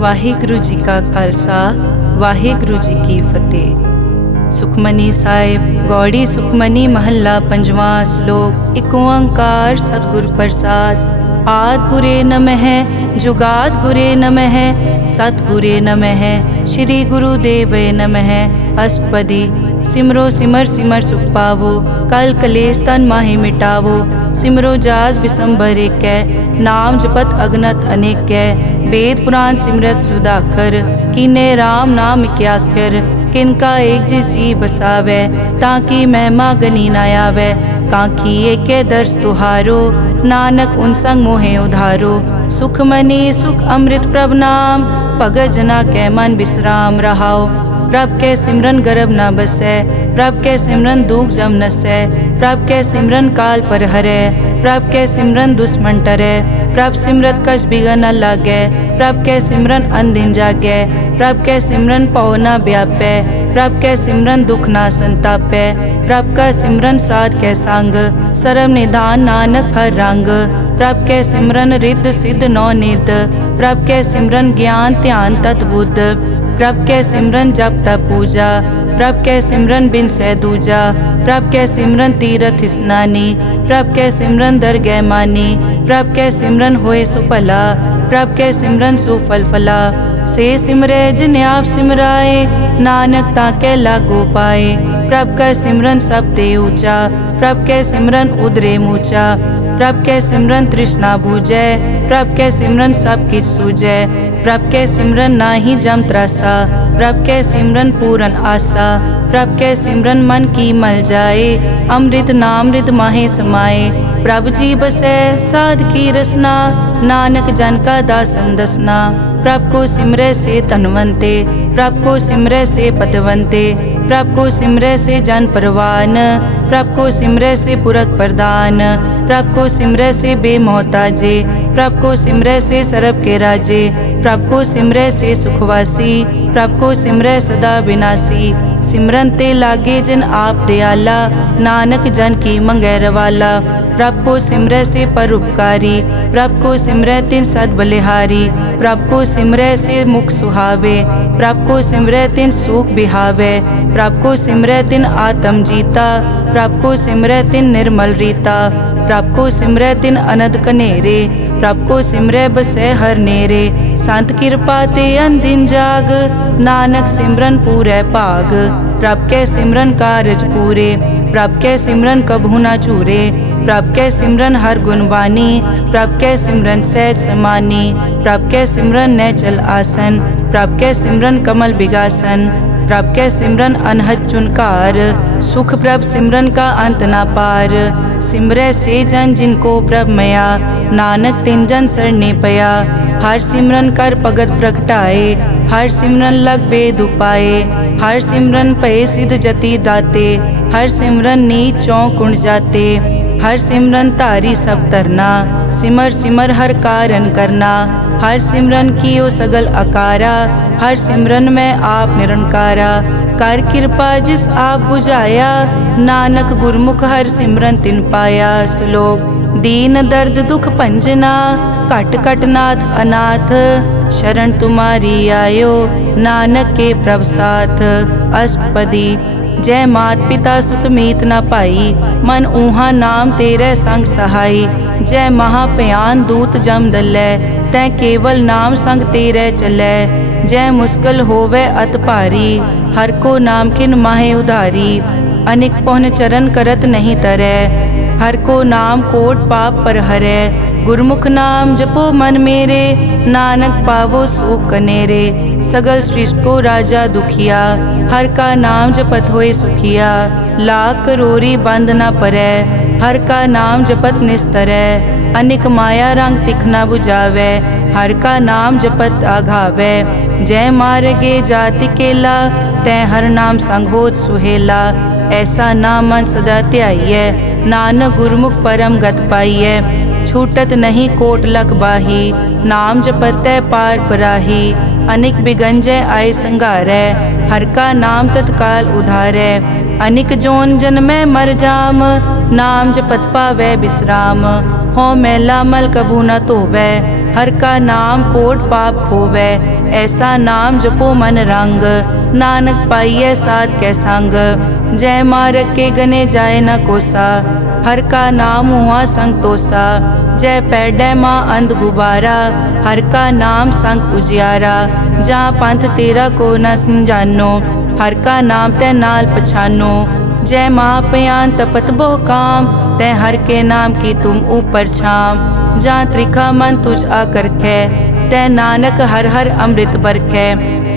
ਵਾਹਿਗੁਰੂ ਜੀ ਕਾ ਖਾਲਸਾ ਵਾਹਿਗੁਰੂ ਜੀ ਕੀ ਫਤਿਹ। ਸੁਖਮਨੀ ਸਾਹਿਬ ਗੌੜੀ ਸੁਖਮਨੀ ਮਹੱਲਾ ਪੰਜਵਾਂ ਸ਼ਲੋਕ। ਇੱਕ ਓੰਕਾਰ ਸਤਿਗੁਰ ਪ੍ਰਸਾਦ। ਆਦਿ ਗੁਰੇ ਨਮః ਜੁਗਾਦਿ ਗੁਰੇ ਨਮঃ ਸਤਿਗੁਰੇ ਨਮঃ ਸ਼੍ਰੀ ਗੁਰੂ ਦੇਵੇ ਨਮঃ। ਅਸ਼ਟਪਦੀ। ਸਿਮਰੋ ਸਿਮਰ ਸਿਮਰ ਸੁਖ ਪਾਵੋ ਕਲ ਕਲੇਸ਼ ਤਨ ਮਾਹਿ ਮਿਟਾਵੋ। ਸਿਮਰੋ ਜਾਸ ਬਿਸੰਬਰ ਏਕੈ ਨਾਮ ਜਪਤ ਅਗਨਤ ਅਨੇਕੈ। वेद पुराण सिमरत सुधाकर कीने राम नाम क्याकर। किनका एक जिस जी बसावै ताकि महिमा गनी न आवै। कांखी एके दर्श तुहारो नानक उन संग मोहे उधारो। सुख मनी सुख अमृत प्रभ नाम भगत जना कै मन विश्राम रहाओ। प्रभ के सिमरन गर्भ न बसै प्रभ के सिमरन दुख जम नसै। प्रभ के सिमरन काल पर हरै प्रभ के सिमरन दुश्मन टरै। प्रभ सिमरत कछ बिगन न लागै प्रभ के सिमरन अनदिन जागै। प्रभ के सिमरन पौ न व्यापै प्रभ के सिमरन दुख न संतापै। प्रभ का सिमरन साध कै संग सर्व निधान नानक हर रंग। प्रभ के सिमरन रिद्ध सिद्ध नौ निध प्रभ के सिमरन ज्ञान ध्यान तत बुद्ध। प्रभ के सिमरन जप तप पूजा प्रभ के सिमरन बिन सै दूजा। प्रभ के सिमरन तीरथ स्नानी प्रभ के सिमरन दरगह मानी। प्रभ के सिमरन होए सुफला प्रभ के सिमरन सुफल फला। से सिमरै जिन आप सिमराए नानक ताके लागो पाए। प्रभ का सिमरन सब ते ऊंचा प्रभ के सिमरन उदरे मूचा। प्रभ के सिमरन तृष्णा बूझै प्रभ के सिमरन सब किछ सूझै। प्रभ के सिमरन नाही जम त्रासा प्रभ के सिमरन पूरन आसा। प्रभ के सिमरन मन की मल जाए अमृत नामृत माहे समाए। प्रभ जी बसै साध की रसना नानक जन का दासन दसना। प्रभ को सिमरै से तनवंते प्रभ को सिमरै से पतवंते। प्रभ को सिमरै से जन परवान प्रभ को सिमरै से पुरख प्रदान। प्रभ को सिमरै से बेमोहताजे प्रभ को सिमरै से सरब के राजे। प्रभ को सिमरै से सुखवासी प्रभ को सिमरै सदा विनाशी। सिमरन ते लागे जिन आप दयाला नानक जन की मंगै रवाला। प्रभ को सिमरै से परोपकारी प्रभ को सिमरै तिन सद बलिहारी। प्रभ को सिमरै से मुख सुहावे प्रभ को सिमरै तिन सुख बिहावे। प्रभ को सिमरै तिन आत्म जीता प्रभ को सिमरै तिन निर्मल रीता। प्रभ को सिमरै तिन अनद कनेरे प्रभ को सिमरै बसै हर नेरे। संत कृपा ते अनदिन जाग नानक सिमरन पूरै भाग। प्रभ के सिमरन कारज पूरे प्रभ के सिमरन कबहु न चूरे। प्रभ के सिमरन हर गुण बानी प्रभ के सिमरन सहज समानी। प्रभ के सिमरन नैचल आसन प्रभ के सिमरन कमल बिगासन। प्रभ के सिमरन अनहद चुनकार सुख प्रभ सिमरन का अंत ना पार। सिमरै से जन जिनको प्रभ मया नानक तिन जन सरने पया। हर सिमरन कर भगत प्रगटाए हर सिमरन लग बेद उपाए। हर सिमरन पए सिद्ध जति दाते हर सिमरन नीच चौं कुंड जाते। हर सिमरन धारी सब तरना सिमर सिमर हर कारण करना। हर सिमरन कियो सगल अकारा हर सिमरन में आप निरंकारा। कर कृपा जिस आप बुझाया नानक गुरमुख हर सिमरन तिन पाया। श्लोक। दीन दर्द दुख भंजना घट घट नाथ अनाथ शरण तुम्हारी आयो नानक के प्रभ साथ। अष्टपदी। जय मात पिता सुत मीत न पाई मन ऊहा नाम तेरे संग सहाई। जय महाभयान दूत जम दलै तै केवल नाम संग तेरे चलै। जय मुश्किल होवे अत भारी हर को नाम खिन माहे उधारी। अनिक पौन चरण करत नहीं तरै हर को नाम कोट पाप पर हरै। गुरमुख नाम जपो मन मेरे नानक पावो सुख कनेरे। सगल सृष्टि को राजा दुखिया हर का नाम जपत होए सुखिया। लाख करोरी बंद न परै हर का नाम जपत निस्तरै। अनिक माया रंग तिखना बुझावै हर का नाम जपत आघावै। जय मार्गे जाति केला तै हर नाम संग होत सुहेला। ऐसा नाम मन सदा ध्याइयै नानक गुरमुख परम गत पाइयै। छूटत नहीं कोट लख बाही नाम जपतै पार पराही। अनिक बिगंजय आए संघारै हर का नाम तत्काल उधारै। अनिक जोन जन्मै मर जाम नाम जपत पावै विश्राम। हों मैला मल कभू न धोवै। हर का नाम कोट पाप खोवै। ऐसा नाम जपो मन रंग, नानक पाइयै साध कै संग। जय मारग के गने जाए न कोसा, हर का नाम हुआ संग तोसा। जय पैडै माँ अंध गुबारा, हर का नाम संग उजियारा। जहाँ पंथ तेरा को न समझानो, हर का नाम तै नाल पछानो। जय महापयान तपत बहु काम, तै हर के नाम की तुम ऊपर छाम। जहाँ त्रिखा मन तुझ आकर कै, तै नानक हर हर अमृत बरखै।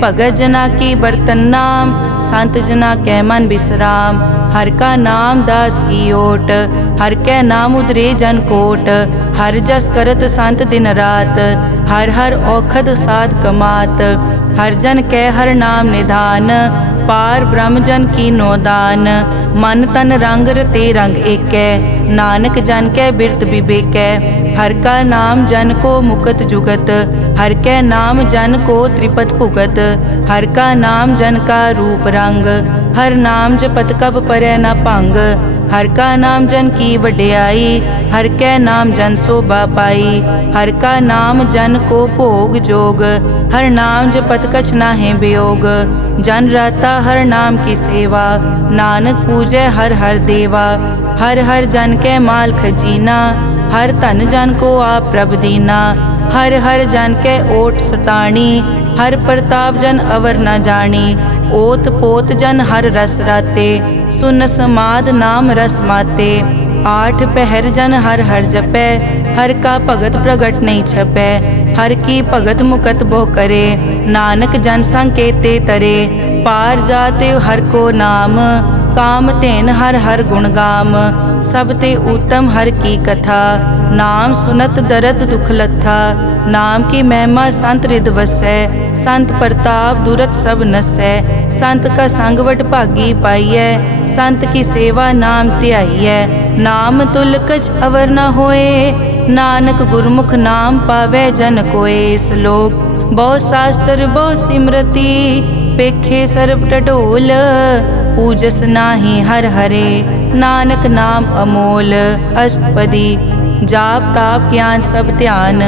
भगत जना की बर्तन नाम, संत जना कै मन विश्राम। हर का नाम दास की ओट, हर कै नाम उदरे जन कोट। हर जस करत संत दिन रात, हर हर औखद साध कमात। हर जन कै हर नाम निधान, पार ब्रह्म जन की नोदान। मन तन रंग रते रंग एकै, नानक जन कै बिरत विवेकै। हर का नाम जन को मुकत जुगत, हर कै नाम जन को त्रिपत भुगत। हर का नाम जन का रूप रंग, हर नाम जपत कब परै न भंग। हर का नाम जन की वड्याई, हर कै नाम जन शोभा पाई। हर का नाम जन को भोग जोग, हर नाम जपत कछ नाहि वियोग। जन राता हर नाम की सेवा, नानक पूजै हर हर देवा। हर हर जन कै माल खजीना, हर धन जन को आप प्रभ दीना। हर हर जन कै ओट सताणी, हर प्रताप जन अवर न जानी। ओत पोत जन हर रस राते, सुन समाद नाम रस माते। आठ पहर जन हर हर जपै, हर का भगत प्रगट नहीं छपै। हर की भगत मुकत बहु करे, नानक जन संकेते तरे। पार जाते हर को नाम, काम तेन हर हर गुण गाम। सब ते उत्तम हर की कथा, नाम सुनत दरद दुख लथा। नाम की महिमा संत रिद वसै, संत प्रताप दुरत सब नसै। संत का संगवट भागी पाइयै, संत की सेवा नाम ध्याइयै। नाम तुल कछ अवर न होए, नानक गुरमुख नाम पावै जन कोए। श्लोक बहु शास्त्र बहु सिमरति, पेखे सर्ब टटोल। पूजस नाही हर हरे, नानक नाम अमोल। अष्टपदी जाप ताप ज्ञान सब ध्यान,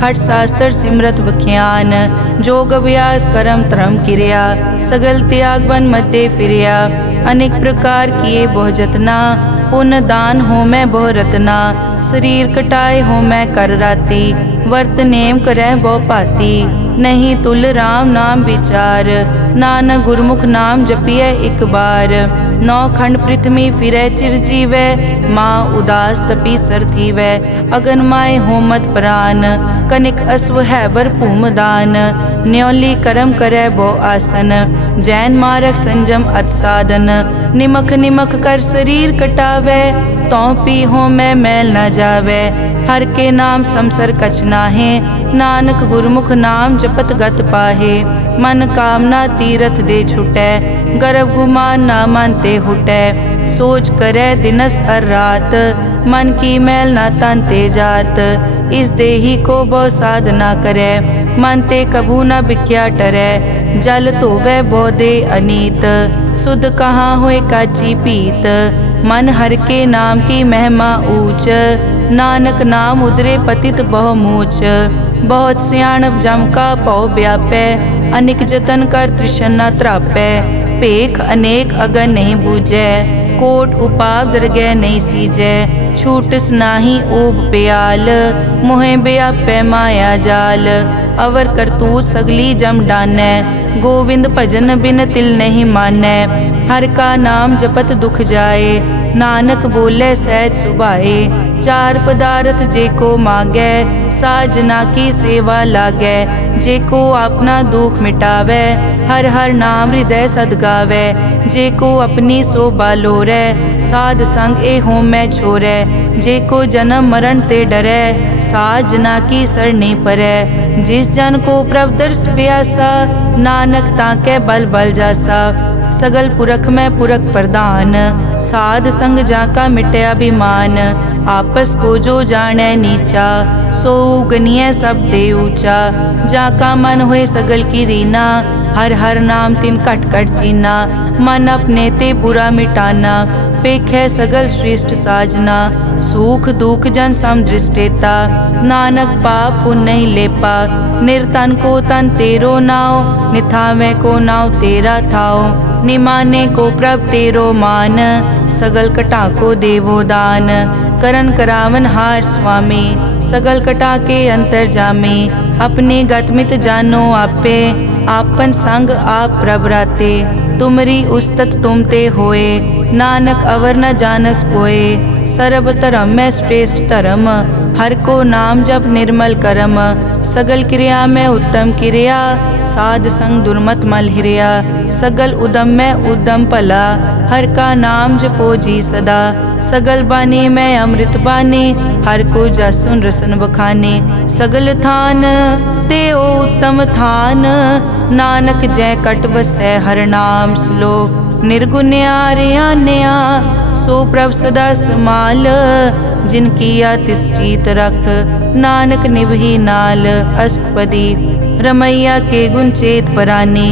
खट शास्त्र सिमरत विख्यान। जोग अभ्यास करम धर्म क्रिया, सगल त्याग बन मध्य फिरिया। अनेक प्रकार किए बहु जतना, पुण्य दान हो मैं बहु रतना। शरीर कटाए हो मैं कर राती, वर्त नेम करह बहु पाती। नहीं तुल राम नाम विचार, नानक गुरमुख नाम जपिए एक बार। नौ खंड पृथ्वी फिरै चिर जीवै, माँ उदास तपी सर थीवै। अगन माय होमत प्राण, कनिक अश्व हैवर भूम दान। न्योली करम करै बहु आसन, जैन मारक संजम अत साधन। निमक निमक कर शरीर कटावै, तौ पी हो मैं मैल न जावै। हर के नाम समसर कछ नाहे, नानक गुरमुख नाम जपत गत पाहे। मन कामना तीरथ दे छुटै, गर्भ गुमान ना मन ते हुटै। सोच करे दिनस हर रात, मन की मैल ना तन ते जात। इस देही को बहु साधना करे, मन ते कभू न बिख्या टरै। जल धोवै बहु दे अनीत, सुध कहाँ होए काची पीत। मन हर के नाम की महिमा ऊंच, नानक नाम उदरे पतित बहु मूच। बहुत सियाणप जम का पौ व्यापै, अनेक जतन कर तृष्णा त्रापै। पेख अनेक अगन नहीं बूझै, कोट उपाव दरगह नहीं सीजै। छूटस नाही ऊब प्याल, मोहे व्यापै माया जाल। अवर करतूत सगली जम डानै, गोविंद भजन बिन तिल नहीं मानै। हर का नाम जपत दुख जाए, नानक बोले सहज सुभाए। चार पदार्थ जे को मागै, साजना की सेवा लागै। जे को अपना दुख मिटावै, हर हर नाम हृदय सद गावै। जे को अपनी शोभा लोरै, साध संग ए होमै छोरै। जे को जन्म मरण ते डरै, साजना की सरनी परै। जिस जन को प्रभ दर्श प्यासा, नानक ताकै बल बल जासा। सगल पुरख में पुरख प्रधान, साध संग जाका मिटया अभिमान। आपस को जो जाने नीचा, सो गनिय सब दे ऊंचा। जाका मन होए सगल की रीना, हर हर नाम तिन कट कट चीना, मन अपने ते बुरा मिटाना, पेखै सगल श्रेष्ठ साजना, सुख दुख जन सम दृष्टेता, नानक पाप पुण्य नहीं लेपा, निर्तन को तन तेरो नाव, निथावे को नाव तेरा थाओ, निमाने को प्रभ तेरो मान, सगल कटा को देवो दान, करन करावन हार स्वामी, सगल कटा के अंतर जामे, अपने गतमित जानो आपे, आपन संग आप प्रभ राते, तुमरी उस्तत तुम ते होए, नानक अवर न जानस कोए, सर्ब धर्म में श्रेष्ठ धर्म, हर को नाम जप निर्मल करम, सगल क्रिया में उत्तम क्रिया, साध संग दुर्मत मल हिरिया, सगल उदम में उद्दम भला, हर का नाम जपो जी सदा, सगल बानी में अमृत बानी, हर को जस सुन रसन बखाने, सगल थान ते ओ उत्तम थान, नानक जय कट बसै हर नाम श्लोक, निर्गुण आर्यान्या सो प्रभ सदा समाल, जिनकी तिस चीत रख, नानक निभही नाल, अष्टपदी रमैया के गुण चेत परानी,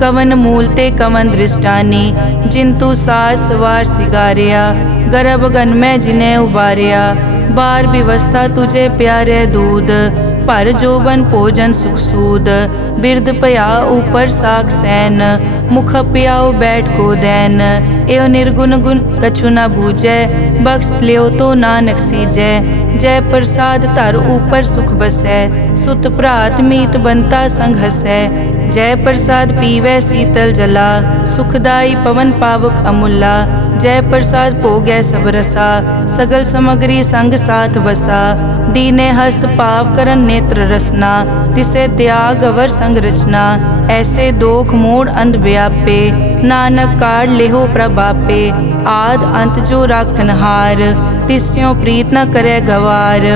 कवन मूल ते कवन दृष्टानी, जिंतु सास सवार सिगारिया, गर्भ गन में जिन्हें उबारिया, बार व्यवस्था तुझे प्यारे दूध, पर जोबन भोजन सुख सूद, बिरद पया ऊपर साख सैन, मुख प्याओ बैठ को दैन, एव निर्गुण गुण कछु न बूझै, बख्श लियो तो नानक सीजै, जय प्रसाद धर ऊपर सुख बसै, सुत भ्रात मीत बनता संग हसै, जय प्रसाद पीवै शीतल जला, सुखदाई पवन पावक अमूला, जय प्रसाद भोगै सब रसा, सगल समग्री संग साथ बसा, दीने हस्त पाव करन नेत्र रसना, तिसे त्याग अवर संग रचना, ऐसे दोख मोड़ अंध व्यापे, नानक काढ़ लेहो प्रभापे, आद अंत जो राखन हार, तिस्यों प्रीत न करे गवार,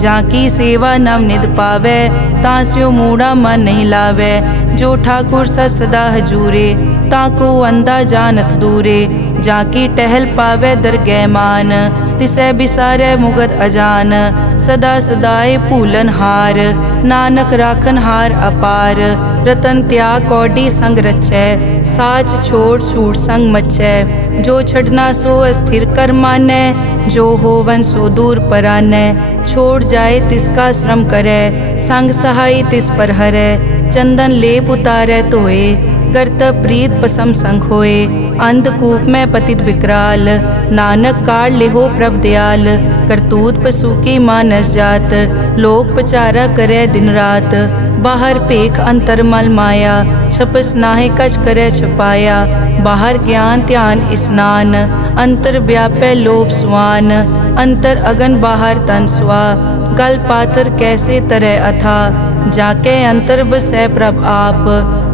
जाकी सेवा नव निध पावे, तास्यो मूढ़ा मन नहीं लावे, जो ठाकुर सदा हजूरे, ताको अंधा जानत दूरे, जाकी टहल पावे दरगह मान, तिसै बिसारे मुगद अजान, सदा सदाए भूलन हार, नानक राखन हार अपार, रतन त्याग कौडी संग रचै, साच छोड़ छूट संग मचै, जो छड़ना सो अस्थिर कर मानै, जो होवन सो दूर परानै, छोड़ जाए तिसका श्रम करे, संग सहाय तिस पर हरै, चंदन लेप उतारै धोए, गर्त प्रीत पसम संग होए, अंधकूप में पतित विकराल, नानक काढ़ लेहो प्रभ दयाल, करतूत पशु की मानस जात, लोक पचारा करे दिन रात, बाहर पेख अंतर मल माया, छपस नाहे कच करे छपाया, बाहर ज्ञान ध्यान स्नान, अंतर व्यापै लोभ स्वान, अंतर अगन बाहर तन स्वा, गल पाथर कैसे तरह अथा, जाके अंतर बसै प्रभ आप,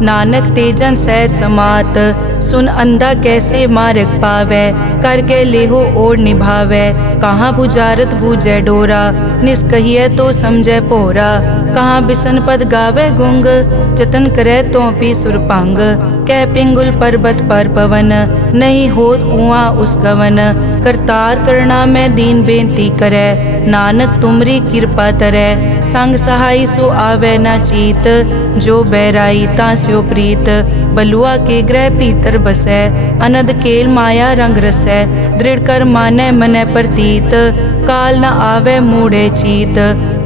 नानक तेजन सहज समात, सुन अंधा कैसे मार्ग पावै, करके लेहो ओर निभावै, कहाँ बुझारत बूझै डोरा, निष्कहिए तो समझै पोरा, कहाँ बिसन पद गावे गुंग, जतन करे तो पी सुरपांग, कह पिंगुल पर्वत पर पवन, नहीं होत कुआं उस गवन, करतार करना में दीन बेनती करे, नानक तुमरी कृपा तरै, संग सहाय सो आवे न चीत, जो बैराई तास्यो प्रीत, बलुआ के ग्रह भीतर बसै, अनद केल माया रंग रसै, दृढ़ कर मानै मनै प्रतीत, काल न आवे मूढ़े चीत,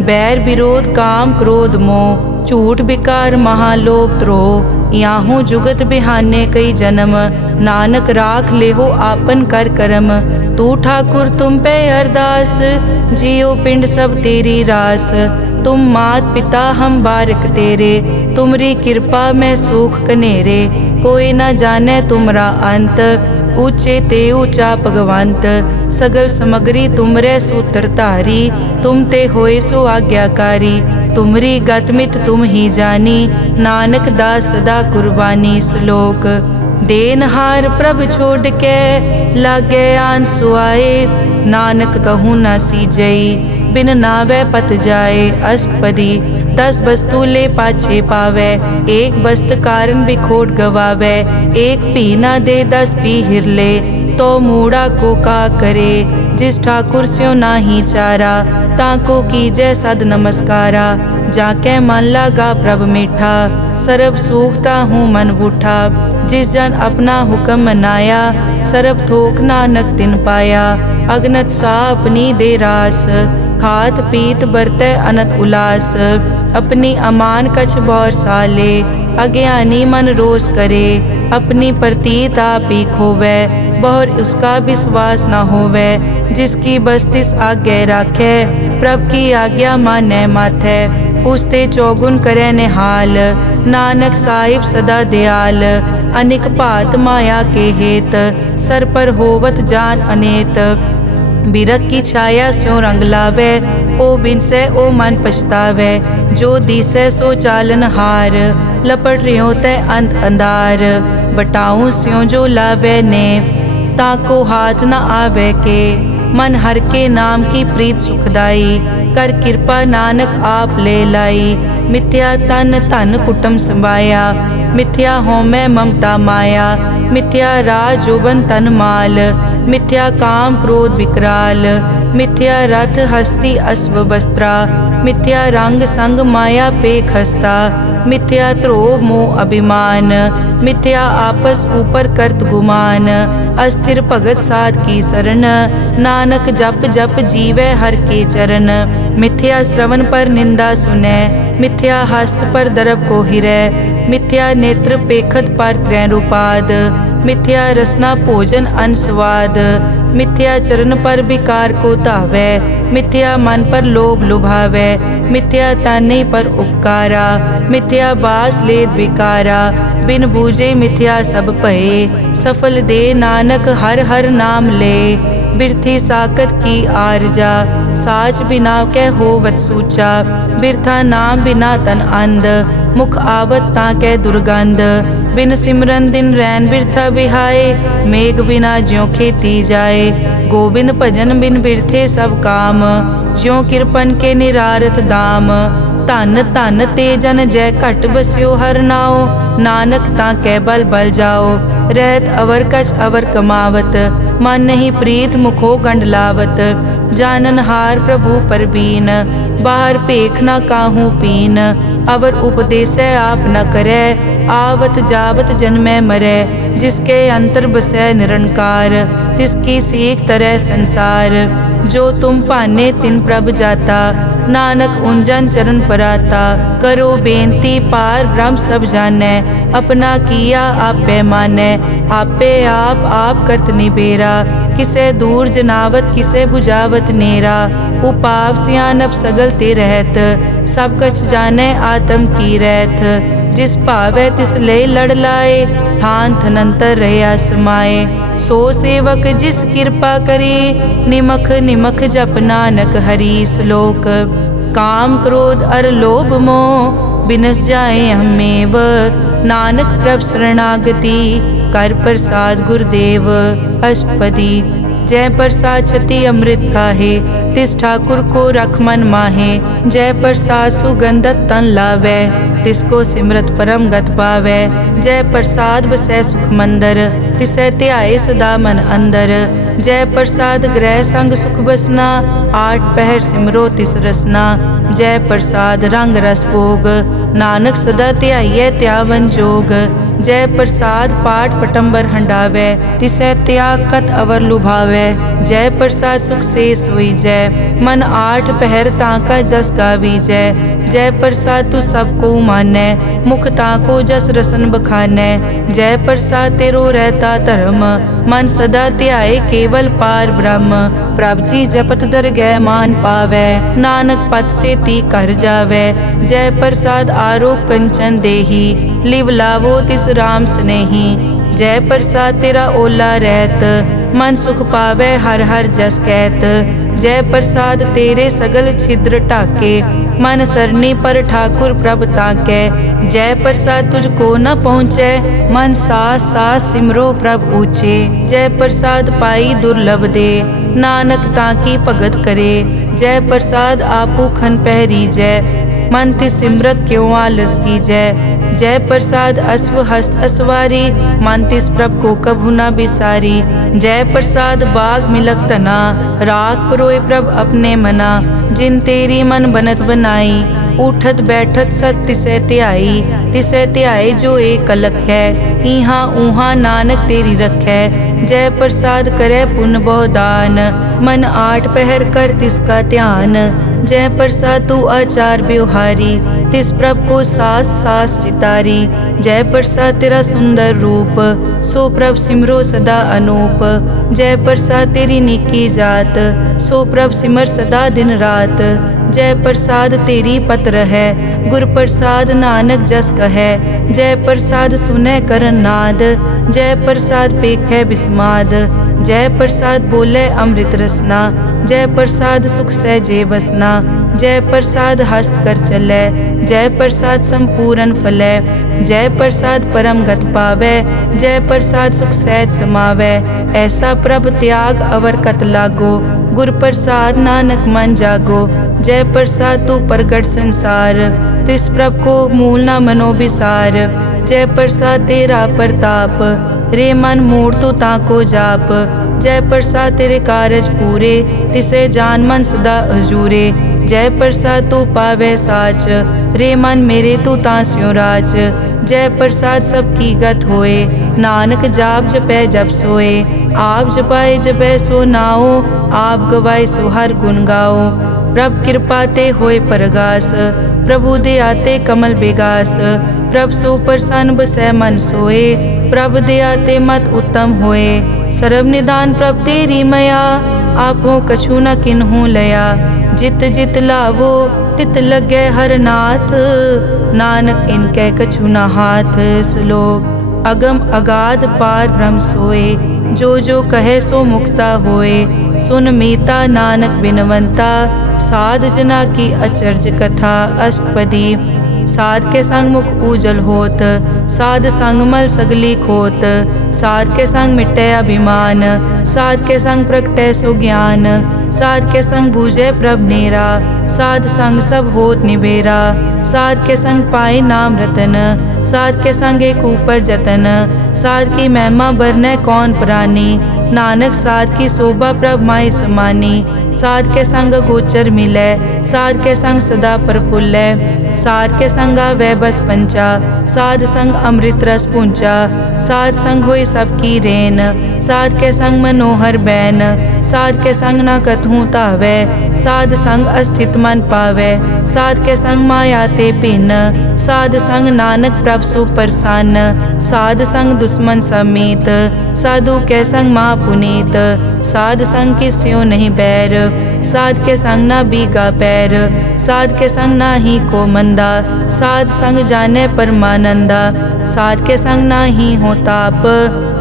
बैर विरोध काम क्रोध मोह, झूठ विकार महालोभ द्रोह, याहू जुगत बिहाने कई जन्म, नानक राख लेहो आपन कर करम, तू ठाकुर तुम पे अरदास, जियो पिंड सब तेरी रास, तुम मात पिता हम बारक तेरे, तुमरी कृपा में सुख कनेरे, कोई न जाने तुमरा अंत, ऊंचे ते ऊंचा भगवंत, सगल समग्री तुमरे सूत्रधारी, तुम ते होए सो आज्ञाकारी, तुमरी गतमित तुम ही जानी, नानक दास सदा कुर्बानी। श्लोक देनहार प्रभ छोड़ के लागे आन सुआए, नानक कहूँ न सीजई बिन नावे पत जाए। अष्टपदी 10 वस्तु ले पाछे पावे, एक वस्त कारण बिखोट गवावे, एक पी ना दे 10 पी हिरले, तो मूड़ा को का करे, जिस ठाकुर स्यो नाही चारा, ताको कीजै सद नमस्कारा। जाके मन लागा प्रभ मीठा, सरब सूखता हूँ मन बूठा। जिस जन अपना हुक्म मनाया, सरब थोक नानक तिन पाया। अगनत सा अपनी दे रास, खात पीत बरतै अनत उलास। अपनी अमान कछ बौर साले, अज्ञानी मन रोष करे। अपनी प्रतीत आप ही खोवै, बहुर उसका विश्वास न होवै। जिसकी बस्तिस आज्ञा राखै, प्रभ की आज्ञा मानै माथै। उसते चौगुन करे निहाल, नानक साहिब सदा दयाल। अनिक भात माया के हेत, सर पर होवत जान अनेत। बिरख की छाया स्यों रंग लावै, ओ बिनसै ओ मन पछतावै। जो दिसै सो चालन हार, लपट रियो तै अंत अंधार। बटाऊं स्यों जो लावै ने, ताको हाथ न आवे के। मन हर के नाम की प्रीत सुखदाई, कर कृपा नानक आप ले लाई। मिथ्या तन धन कुटुम संभाया, मिथ्या होमै ममता माया। मिथ्या राज जोबन तन माल, मिथ्या काम क्रोध विकराल। मिथ्या रथ हस्ती अश्व वस्त्रा, मिथ्या रंग संग माया पे खस्ता। मिथ्या ध्रोह मोह अभिमान, मिथ्या आपस ऊपर करत गुमान। अस्थिर भगत साध की शरण, नानक जप जप जीवै हर के चरण। मिथ्या श्रवण पर निंदा सुनै, मिथ्या हस्त पर दरब को हिरै। मिथ्या नेत्र पेखत पर त्रैरूपाद, मिथ्या रसना भोजन अन स्वाद। मिथ्या चरण पर विकार को धावै, मिथ्या मन पर लोभ लुभावै। मिथ्या ताने पर उपकारा, मिथ्या बास लेत विकारा। बिन बूझे मिथ्या सब भये, सफल दे नानक हर हर नाम ले। बिरथी साकत की आरजा, साच बिना कै होवत सूचा। बिरथा नाम बिना तन अंध, मुख आवत ताकै दुर्गंध। बिन सिमरन दिन रैन बिरथा बिहाए, मेघ बिना ज्यों खेती जाए। गोबिंद भजन बिन बिरथे सब काम, ज्यों किरपन के निरारथ दाम। धन धन ते जन जय घट बस्यो हर नाओ, नानक ताकै बल बल जाओ। रहत अवर कछ अवर कमावत, मन नहीं प्रीत मुखो गंड लावत। जानन हार प्रभु परबीन, बाहर पेख न काहू पीन। अवर उपदेसै आप न करै, आवत जावत जन्मै मरै। जिसके अंतर बसै निरंकार, तिसकी सीख तरह संसार। जो तुम भाने तिन प्रभ जाता, नानक उन चरण पराता। करो बेनती पार ब्रह्म सब जानै, अपना किया आपे मानै। आपे आप करत निबेरा, किसे दूर जनावत किसे बुझावत नेरा। उपाव सियानप सगल ते रहत, सब कछ जानै आत्म की रहत। जिस भावै तिस ले लड़ लाए, ठान थनंतर रहया समाए। सो सेवक जिस कृपा करे, निमख निमख जप नानक हरि श्लोक। काम क्रोध अर लोभ मोह, बिनस जाए हमेव। नानक प्रभ शरणागति, कर प्रसाद गुरुदेव। अष्टपदी। जय प्रसाद छति अमृत खाहे, तिस ठाकुर को रख मन माहे। जय प्रसाद सुगंधत तन लावै, तिसको सिमरत परम गत पावै। जय प्रसाद बसै सुख मंदर, तिसै ध्याए सदा मन अंदर। जय प्रसाद ग्रह संग सुख बसना, आठ पहर सिमरो तिस रसना। जय प्रसाद रंग रस भोग, नानक सदा ध्याइयै त्यावन जोग। जय प्रसाद पाठ पटंबर हंडावै, तिसै त्याग कत अवर लुभावै। जय प्रसाद सुख से सोई जय, मन आठ पहर ताका जस गावी जय। जय प्रसाद तू सबको मानै, मुख ताको जस रसन बखानै। जय प्रसाद तेरो रहता धर्म, मन सदा ध्याए केवल पार ब्रह्म। प्रभ जी जपत दरगह मान पावै, नानक पद से ती कर जावै। जय प्रसाद आरोग कंचन देही, लिव लावो तिस राम स्नेही। जय प्रसाद तेरा ओला रहत, मन सुख पावै हर हर जस कहत। जय प्रसाद तेरे सगल छिद्र ढाके, मन सरनी पर ठाकुर प्रभ ताकै। जय प्रसाद तुझको न पहुँचै, मन सास सास सिमरो प्रभ ऊँचे। जय प्रसाद पाई दुर्लभ दे, नानक ताकी भगत करे। जय प्रसाद आपू खन पहरी जय, मन तिस सिमरत क्यों आलस की जय। जय प्रसाद अश्व हस्त असवारी, मन तिस प्रभ को कभु न बिसारी। जय प्रसाद बाग मिलक तना, राग परोए प्रभ अपने मना। जिन तेरी मन बनत बनाई, उठत बैठत सत तिसै ध्याई। तिसै ध्याए जो एक अलख है, इहाँ ऊहाँ नानक तेरी रखै। जय प्रसाद करे पुन बहु दान, मन आठ पहर कर तिसका ध्यान। जय प्रसाद तू आचार व्यवहारी, तिस प्रभ को सास सास चितारी। जय प्रसाद तेरा सुंदर रूप, सो प्रभ सिमरो सदा अनूप। जय प्रसाद तेरी निकी जात, सो प्रभ सिमर सदा दिन रात। जय प्रसाद तेरी पत्र है, गुर प्रसाद नानक जस कहे। जय प्रसाद सुनै करन नाद, जय प्रसाद पेखै बिस्माद। जय प्रसाद बोले अमृत रसना, जय प्रसाद सुख सहजे बसना। जय प्रसाद हस्त कर चलै, जय प्रसाद संपूर्ण फलै। जय प्रसाद परम गत पावै, जय प्रसाद सुख सहज समावै। ऐसा प्रभ त्याग अवर कत लागो, गुर प्रसाद नानक मन जागो। जय प्रसाद तू प्रगट संसार, तिस प्रभ को मूल न मनो बिसार। जय प्रसाद तेरा प्रताप, रे मन मूड तो ताको जाप। जय प्रसाद तेरे कारज पूरे, तिसे जान मन सदा हजूरे। जय प्रसाद तू पावे साच, रे मन मेरे तू तास्यो राज। जय प्रसाद सबकी गत होए, नानक जाप जपै जप सोए। आप जपाए जपै सो नाओ, आप गवाए सो हर गुण गाओ। प्रभ कृपा ते होए परगास, प्रभु दे आते कमल बेगास। प्रभ सो प्रसन्न बसै मन सोए, प्रभ दे आते मत उत्तम होए। सर्व निदान प्रभ तेरी मया, आपो कछु न किन्हू लया। जित जित लावो तित लगे हर नाथ, नानक इनके कछु न हाथ। श्लोक अगम अगाध पार ब्रह्म सोए, जो जो कहे सो मुक्ता होए। सुन मीता नानक बिनवंता, साध जना की अचर्ज कथा। अष्टपदी साध के संग मुख उजल होत, साध संग मल सगली खोत। साध के संग मिटे अभिमान, साध के संग प्रगटे सो ज्ञान। साध के संग बूझे प्रभ नेरा, साध संग सब होत निबेरा। साध के संग पाए नाम रतन, साध के संग एक ऊपर जतन। साध की महिमा बरने कौन प्राणी, नानक साध की शोभा प्रभ माय समानी। साध के संग गोचर मिलै, साध के संग सदा प्रफुल्लै। साध के संग वै बस पंचा, साध संग अमृत रस पूंचा। साध संग होई सबकी रेन, साध के संग मनोहर बैन। साध के संग न कथूं तावै, साध संग अस्थित मन पावै। साध के संग माया ते भिन्न, साध संग नानक प्रभ सो प्रसन्न। साध संग दुश्मन समीत, साधु के संग माँ पुनीत। साध संग किस्यो नहीं बैर, साध के संग ना बीगा पैर। साध के संग ना ही को मंदा, साध संग जाने परमानंदा। साध के संग ना ही हो ताप,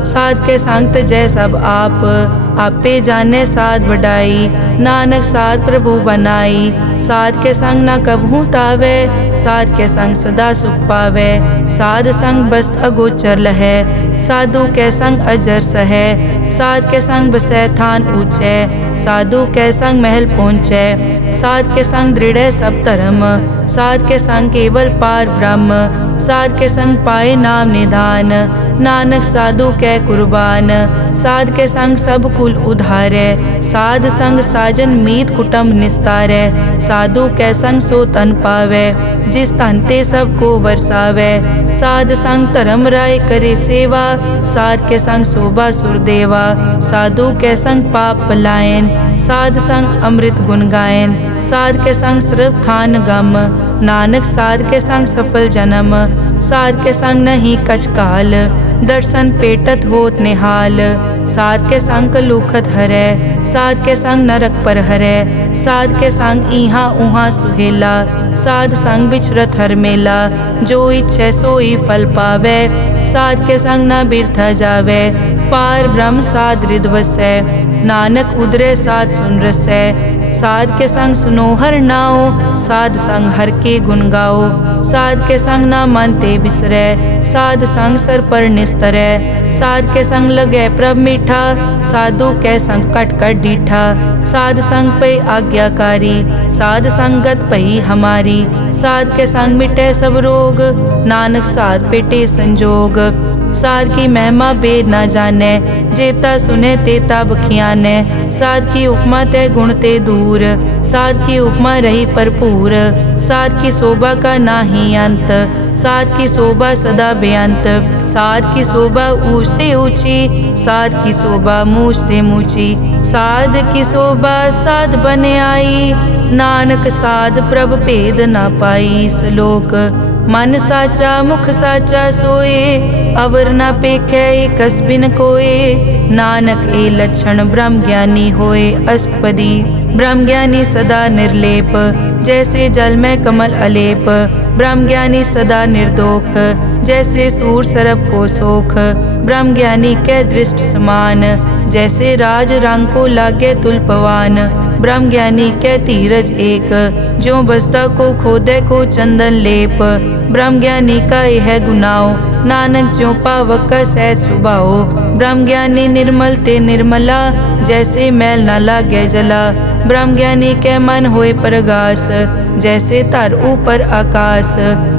साध के संग तजै सब आप। आपे जाने साध बढ़ाई, नानक साध प्रभु बनाई। साध के संग ना कबहू तावै, साध के संग सदा सुख पावै। साध संग बस्त अगोचर लहै, साधु के संग अजर सहै। साध के संग बसै थान ऊंचै, साधु के संग महल पहुँचै। साध के संग दृढ़ सब धर्म, साध के संग केवल पार ब्रह्म। साध के संग पाए नाम निधान, नानक साधु कै कुर्बान। साध के संग सब कुल उधारै, साध संग साजन मीत कुटुंब निस्तारै। साधु कै संग सो तन पावै, जिस तन ते सबको वरसावै। साध संग धर्म राय करे सेवा, साध के संग शोभा सुरदेवा। साधु के संग पाप पलायन, साध संग अमृत गुण गायन। साध के संग सर्व थान गम, नानक साध के संग सफल जन्म। साध के संग नहीं कछ काल, दर्शन पेटत होत निहाल। साध के संग लूखत हरै, साध के संग नरक पर हरै। साध के संग इहाँ उहाँ सुहेला, साध संग बिचरत हर मेला। जो इच्छै सोई फल पावै, साध के संग न बिरथा जावै। पार ब्रह्म साध रिद वसै। नानक उदरे साध सुन रसै। साध के संग सुनो हर नाओ, साध संग हर के गुण गाओ। साध के संग ना मन ते बिसरै, साध संग सर पर निस्तरै। साध के संग लगै प्रभ मीठा, साधु कै संग कट कट डीठा। साध संग पे आज्ञाकारी, साध संगत पई हमारी। साध के संग मिटे सब रोग, नानक साध पेटे संजोग। साध की महिमा बेद ना जाने, जेता सुने तेता बखियाने। साध की उपमा ते गुण ते दूर, साध की उपमा रही भरपूर। साध की शोभा का नाही अंत, साध की शोभा सदा बेअंत। साध की शोभा ऊंचते ऊंची, साध की शोभा मूछते मूची। साध की शोभा साध बने आई, नानक साध प्रभ भेद ना पाई। श्लोक मन साचा मुख साचा सोए, अवर ना पेखै कस बिन कोए। नानक ए लक्षण ब्रह्म ज्ञानी होए। अष्टपदी ब्रह्म ज्ञानी सदा निर्लेप, जैसे जल में कमल अलेप। ब्रह्म ज्ञानी सदा निर्दोख, जैसे सूर सरब को सोख। ब्रह्म ज्ञानी के दृष्ट समान, जैसे राज रंग को लागे तुलपवान। ब्रह्म ज्ञानी के धीरज एक, जो बसता को खोदे को चंदन लेप। ब्रह्म ज्ञानी का यह गुनाओ, नानक ज्यों पावक का सहज सुभाओ। ब्रह्म ज्ञानी निर्मल ते निर्मला, जैसे मैल न लागे जला। ब्रह्म ज्ञानी के मन होए प्रगास, जैसे धर ऊपर आकाश।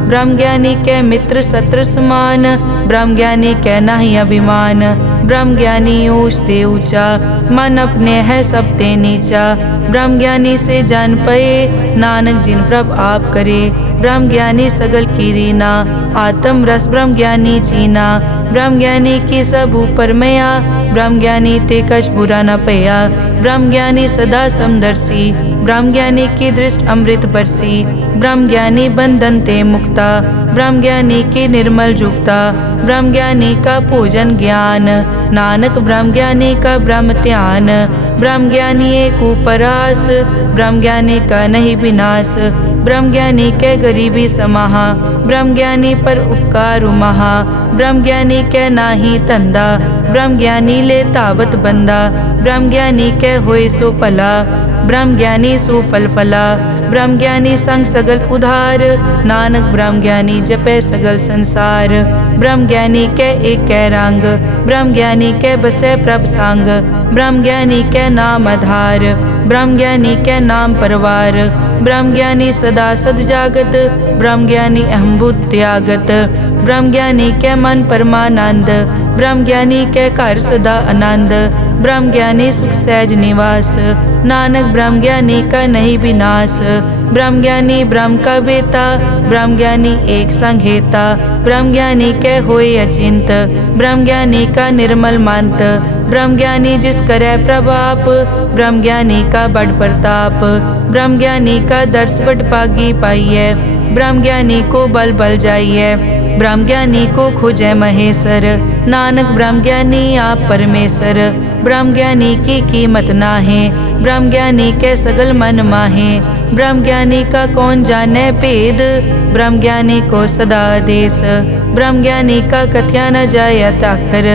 ब्रह्म ज्ञानी के मित्र शत्रु समान, ब्रह्म ज्ञानी के नाही अभिमान। ब्रह्म ज्ञानी ऊंच ते ऊंचा, मन अपने है सब ते नीचा। ब्रह्म ज्ञानी से जान पए, नानक जिन प्रभ आप करे। ब्रह्म ज्ञानी सगल की रीना, आत्म रस ब्रह्म ज्ञानी चीना। ब्रह्म ज्ञानी की सब ऊपर मया, ब्रह्म ज्ञानी ते कछ बुरा न पया। ब्रह्म ज्ञानी सदा समदर्शी, ब्रह्म ज्ञानी की दृष्ट अमृत बरसी। ब्रह्म ज्ञानी बंधन ते मुक्ता, ब्रह्म ज्ञानी की निर्मल जुगता। ब्रह्म ज्ञानी का पूजन ज्ञान, नानक ब्रह्म ज्ञानी का ब्रह्म ध्यान। ब्रह्म ज्ञानी एक उपरास, ब्रह्म ज्ञानी का नहीं विनाश। ब्रह्म ज्ञानी के गरीबी समाहा, ब्रह्म ज्ञानी पर उपकार उमहा। ब्रह्म ज्ञानी के नाही धंधा, ब्रह्म ज्ञानी ले तावत बंदा। ब्रह्म ज्ञानी के होए सो भला, ब्रह्म ज्ञानी सो फल फला। ब्रह्म ज्ञानी संग सगल उधार, नानक ब्रह्म ज्ञानी जपे सगल संसार। ब्रह्म ज्ञानी के एक कै रंग, ब्रह्म ज्ञानी के बसे प्रभ संग। ब्रह्म ज्ञानी के नाम आधार, ब्रह्म ज्ञानी के नाम परवार। ब्रह्म ज्ञानी सदा सद जागत, ब्रह्म ज्ञानी अहम बुद्धि त्यागत। ब्रह्म ज्ञानी के मन परमानंद, ब्रह्म ज्ञानी के घर सदा आनंद। ब्रह्म ज्ञानी सुख सहज निवास, नानक ब्रह्म ज्ञानी का नहीं विनाश। ब्रह्म ज्ञानी ब्रह्म का बेता, ब्रह्म ज्ञानी एक संग हेता। ब्रह्म ज्ञानी के होए अचिंत, ब्रह्म ज्ञानी का निर्मल मंत। ब्रह्म ज्ञानी जिस करे प्रभाप, ब्रह्म ज्ञानी का बड़ प्रताप। ब्रह्म ज्ञानी का दर्श बड़ पागी पाइये, ब्रह्म ज्ञानी को बल बल जाइए। ब्रह्म ज्ञानी को खोजे महेश्वर, नानक ब्रह्म ज्ञानी आप परमेश्वर। ब्रह्म ज्ञानी की कीमत नाहे, ब्रह्म ज्ञानी के सगल मन माहे। ब्रह्म ज्ञानी का कौन जाने भेद, ब्रह्म ज्ञानी को सदा आदेश। ब्रह्म ज्ञानी का कथ्या न जाय ताखर,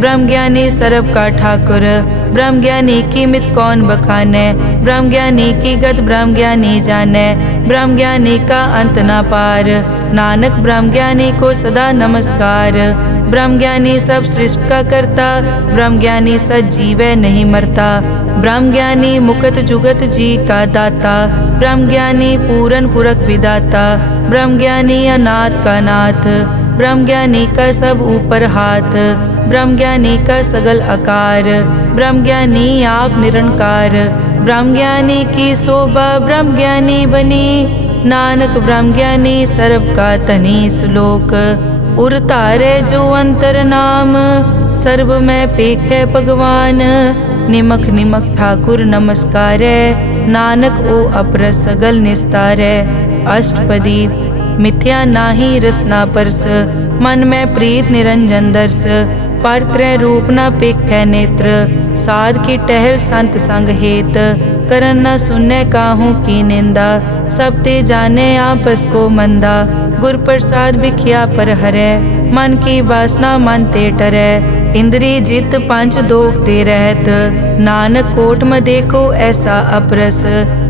ब्रह्म ज्ञानी सर्व का ठाकुर। ब्रह्म ज्ञानी की मित कौन बखाने, ब्रह्म ज्ञानी की गत ब्रह्म ज्ञानी जाने। ब्रह्म ज्ञानी का अंत न पार, नानक ब्रह्म ज्ञानी को सदा नमस्कार। ब्रह्म ज्ञानी सब सृष्टि का करता, ब्रह्म ज्ञानी सजीवै नहीं मरता। ब्रह्म ज्ञानी मुकत जुगत जी का दाता, ब्रह्म ज्ञानी पूरन पुरख विदाता। ब्रह्म ज्ञानी अनाथ का नाथ, ब्रह्म ज्ञानी का सब ऊपर हाथ। ब्रह्म ज्ञानी का सगल आकार, ब्रह्म ज्ञानी आप निरंकार। ब्रह्म ज्ञानी की शोभा ब्रह्म ज्ञानी बनी, नानक ब्रह्म ज्ञानी सर्व का धनी। श्लोक उर तारे जो अंतर नाम, सर्व में पेखे भगवान। निमक निमक ठाकुर नमस्कारे, नानक ओ अपर सगल निस्तारे। अष्टपदी मिथ्या नाही रसना परस, मन में प्रीत निरंजन दर्श। पर त्रय रूप न पेखे नेत्र, साध की टहल संत संग हेत। करन न सुने काहू की निंदा, सब ते जाने आपस को मंदा। गुर प्रसाद बिखिया पर हरै, मन की वासना मन ते टरै। इंद्री जित पंच दोख ते रहत, नानक कोट म देखो ऐसा अपरस।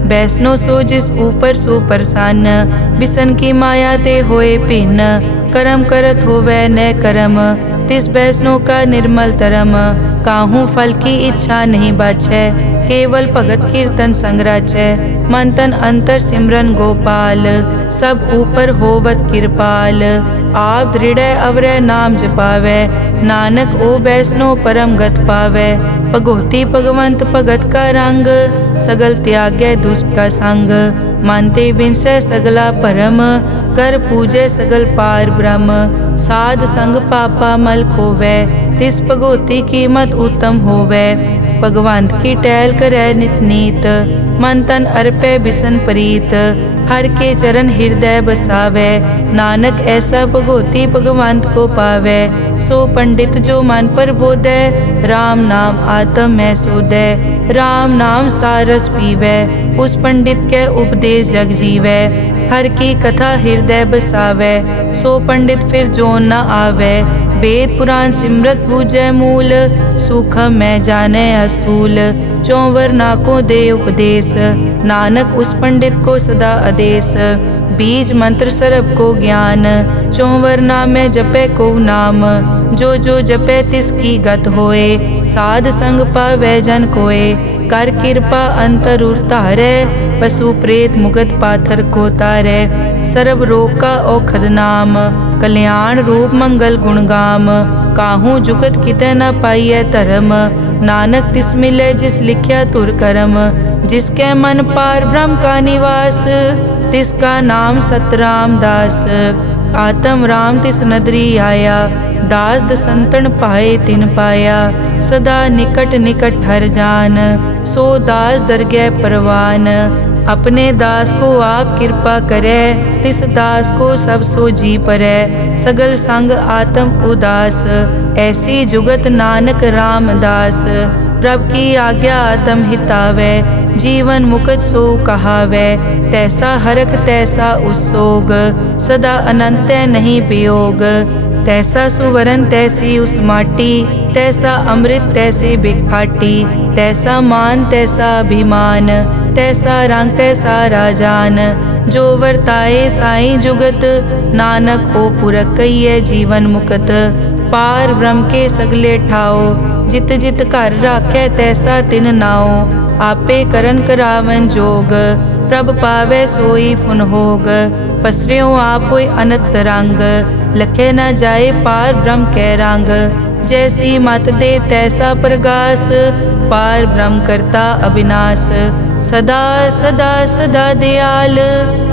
वैष्णो सो जिस ऊपर सो प्रसन्न, बिसन की माया ते होए भिन्न। कर्म करत होवै न कर्म, तिस वैष्णो का निर्मल तरम। काहू फल की इच्छा नहीं बाछै, केवल भगत कीर्तन संग राचै। मन तन अंतर सिमरन गोपाल, सब ऊपर होवत कृपाल। आप दृढ़ अवरै नाम जपावै, नानक ओ वैष्णो परम गत पावै। भगोती भगवंत भगत का रंग, सगल त्यागै दुष्ट का संग। मानते बिनसै सगला परम, कर पूजै सगल पार ब्रह्म। साध संग पापा मल खोवै, तिस भगोती कीमत उत्तम होवै। भगवंत की टहल करै नित नीत, मन तन अर्पै बिसन प्रीत। हर के चरण हृदय बसावै, नानक ऐसा भगोती भगवंत को पावै। सो पंडित जो मन पर बोधै, राम नाम आत्म में सोधै। राम नाम सारस पीवै, उस पंडित के उपदेश जग जीवै। हर की कथा हृदय बसावै, सो पंडित फिर जोन न आवै। वेद पुराण सिमरत बूझै मूल, सूखम मैं जाने अस्थूल। चौवर नाको दे उपदेश, नानक उस पंडित को सदा आदेश। बीज मंत्र सरब को ज्ञान, चौवर नामे जपे को नाम। जो जो जपे तिसकी गत होए, साध संग पावै जन कोए। कर कृपा अंतर उतारै, पशु प्रेत मुगत पाथर को तारै। सर्व रोग का औखद नाम, कल्याण रूप मंगल गुणगाम। काहू जुगत कितै न पाइयै धर्म, नानक तिस मिलै जिस लिख्या तुर करम। जिसके मन पार ब्रह्म का निवास, तिसका नाम सतराम दास। आत्म राम तिस नदरी आया, दास दसंतन पाए तिन पाया। सदा निकट निकट हर जान, सो दास दरगह परवान। अपने दास को आप कृपा करे, तिस दास को सब सो जी परै। सगल संग आत्म उदास, ऐसी जुगत नानक रामदास। प्रभ की आज्ञा आत्म हितावै, जीवन मुकत सो कहावै। तैसा हरख तैसा उस्सोग, सदा अनंत तै नहीं वियोग। तैसा सुवरन तैसी उस माटी, तैसा अमृत तैसे बिखाटी। तैसा मान तैसा अभिमान, तैसा रंग तैसा राजान। जो वर्ताए साई जुगत, नानक ओ पुरख कहिए जीवन मुकत। पार ब्रह्म के सगले ठाओ, जित जित घर राखै तैसा तिन नाओ। आपे करन करावन जोग, प्रभ पावै सोई फुन होग। पसरियों आप होय अनंत रंग, लखे न जाए पार ब्रह्म कै रंग। जैसी मत दे तैसा प्रगास, पार ब्रह्म करता अविनाश। सदा सदा सदा दयाल,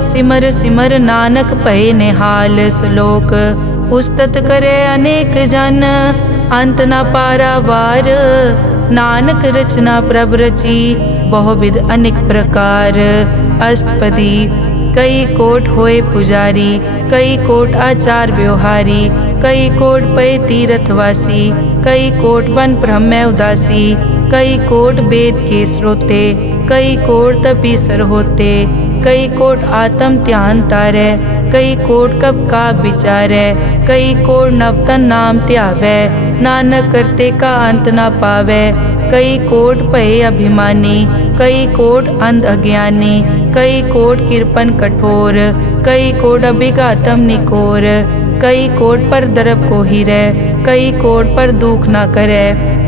सिमर सिमर नानक भय निहाल। श्लोक उस्तत करे अनेक जन, अंत न पारावार। नानक रचना प्रभ रची, बहुविध अनेक प्रकार। अष्टपदी कई कोट होए पुजारी, कई कोट आचार व्यवहारी। कई कोट पय तीर्थवासी, कई कोट बन ब्रह्म उदासी। कई कोट वेद के स्रोते, कई कोट तपीसर होते। कई कोट आत्म ध्यान तारै, कई कोट कब का विचारै। कई कोट नवतन नाम ध्यावै, नानक करते का अंत न पावै। कई कोट भय अभिमानी, कई कोट अंध अज्ञानी। कई कोट कृपन कठोर, कई कोट अभिघातम निकोर। कई कोट पर दरब को हिरै, कई कोट पर दुख न करै।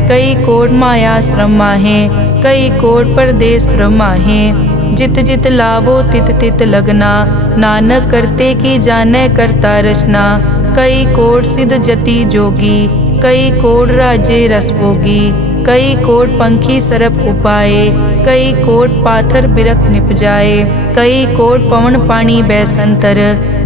कई कोट माया श्रम माहे, कई कोट परदेश ब्रह्माहे। जित जित लावो तित तित लगना, नानक करते की जानै करता रचना। कई कोट सिद्ध जति जोगी, कई कोट राजे रस भोगी। कई कोट पंखी सरप उपाए, कई कोट पाथर बिरख निप जाए। कई कोट पवन पानी बैसंतर,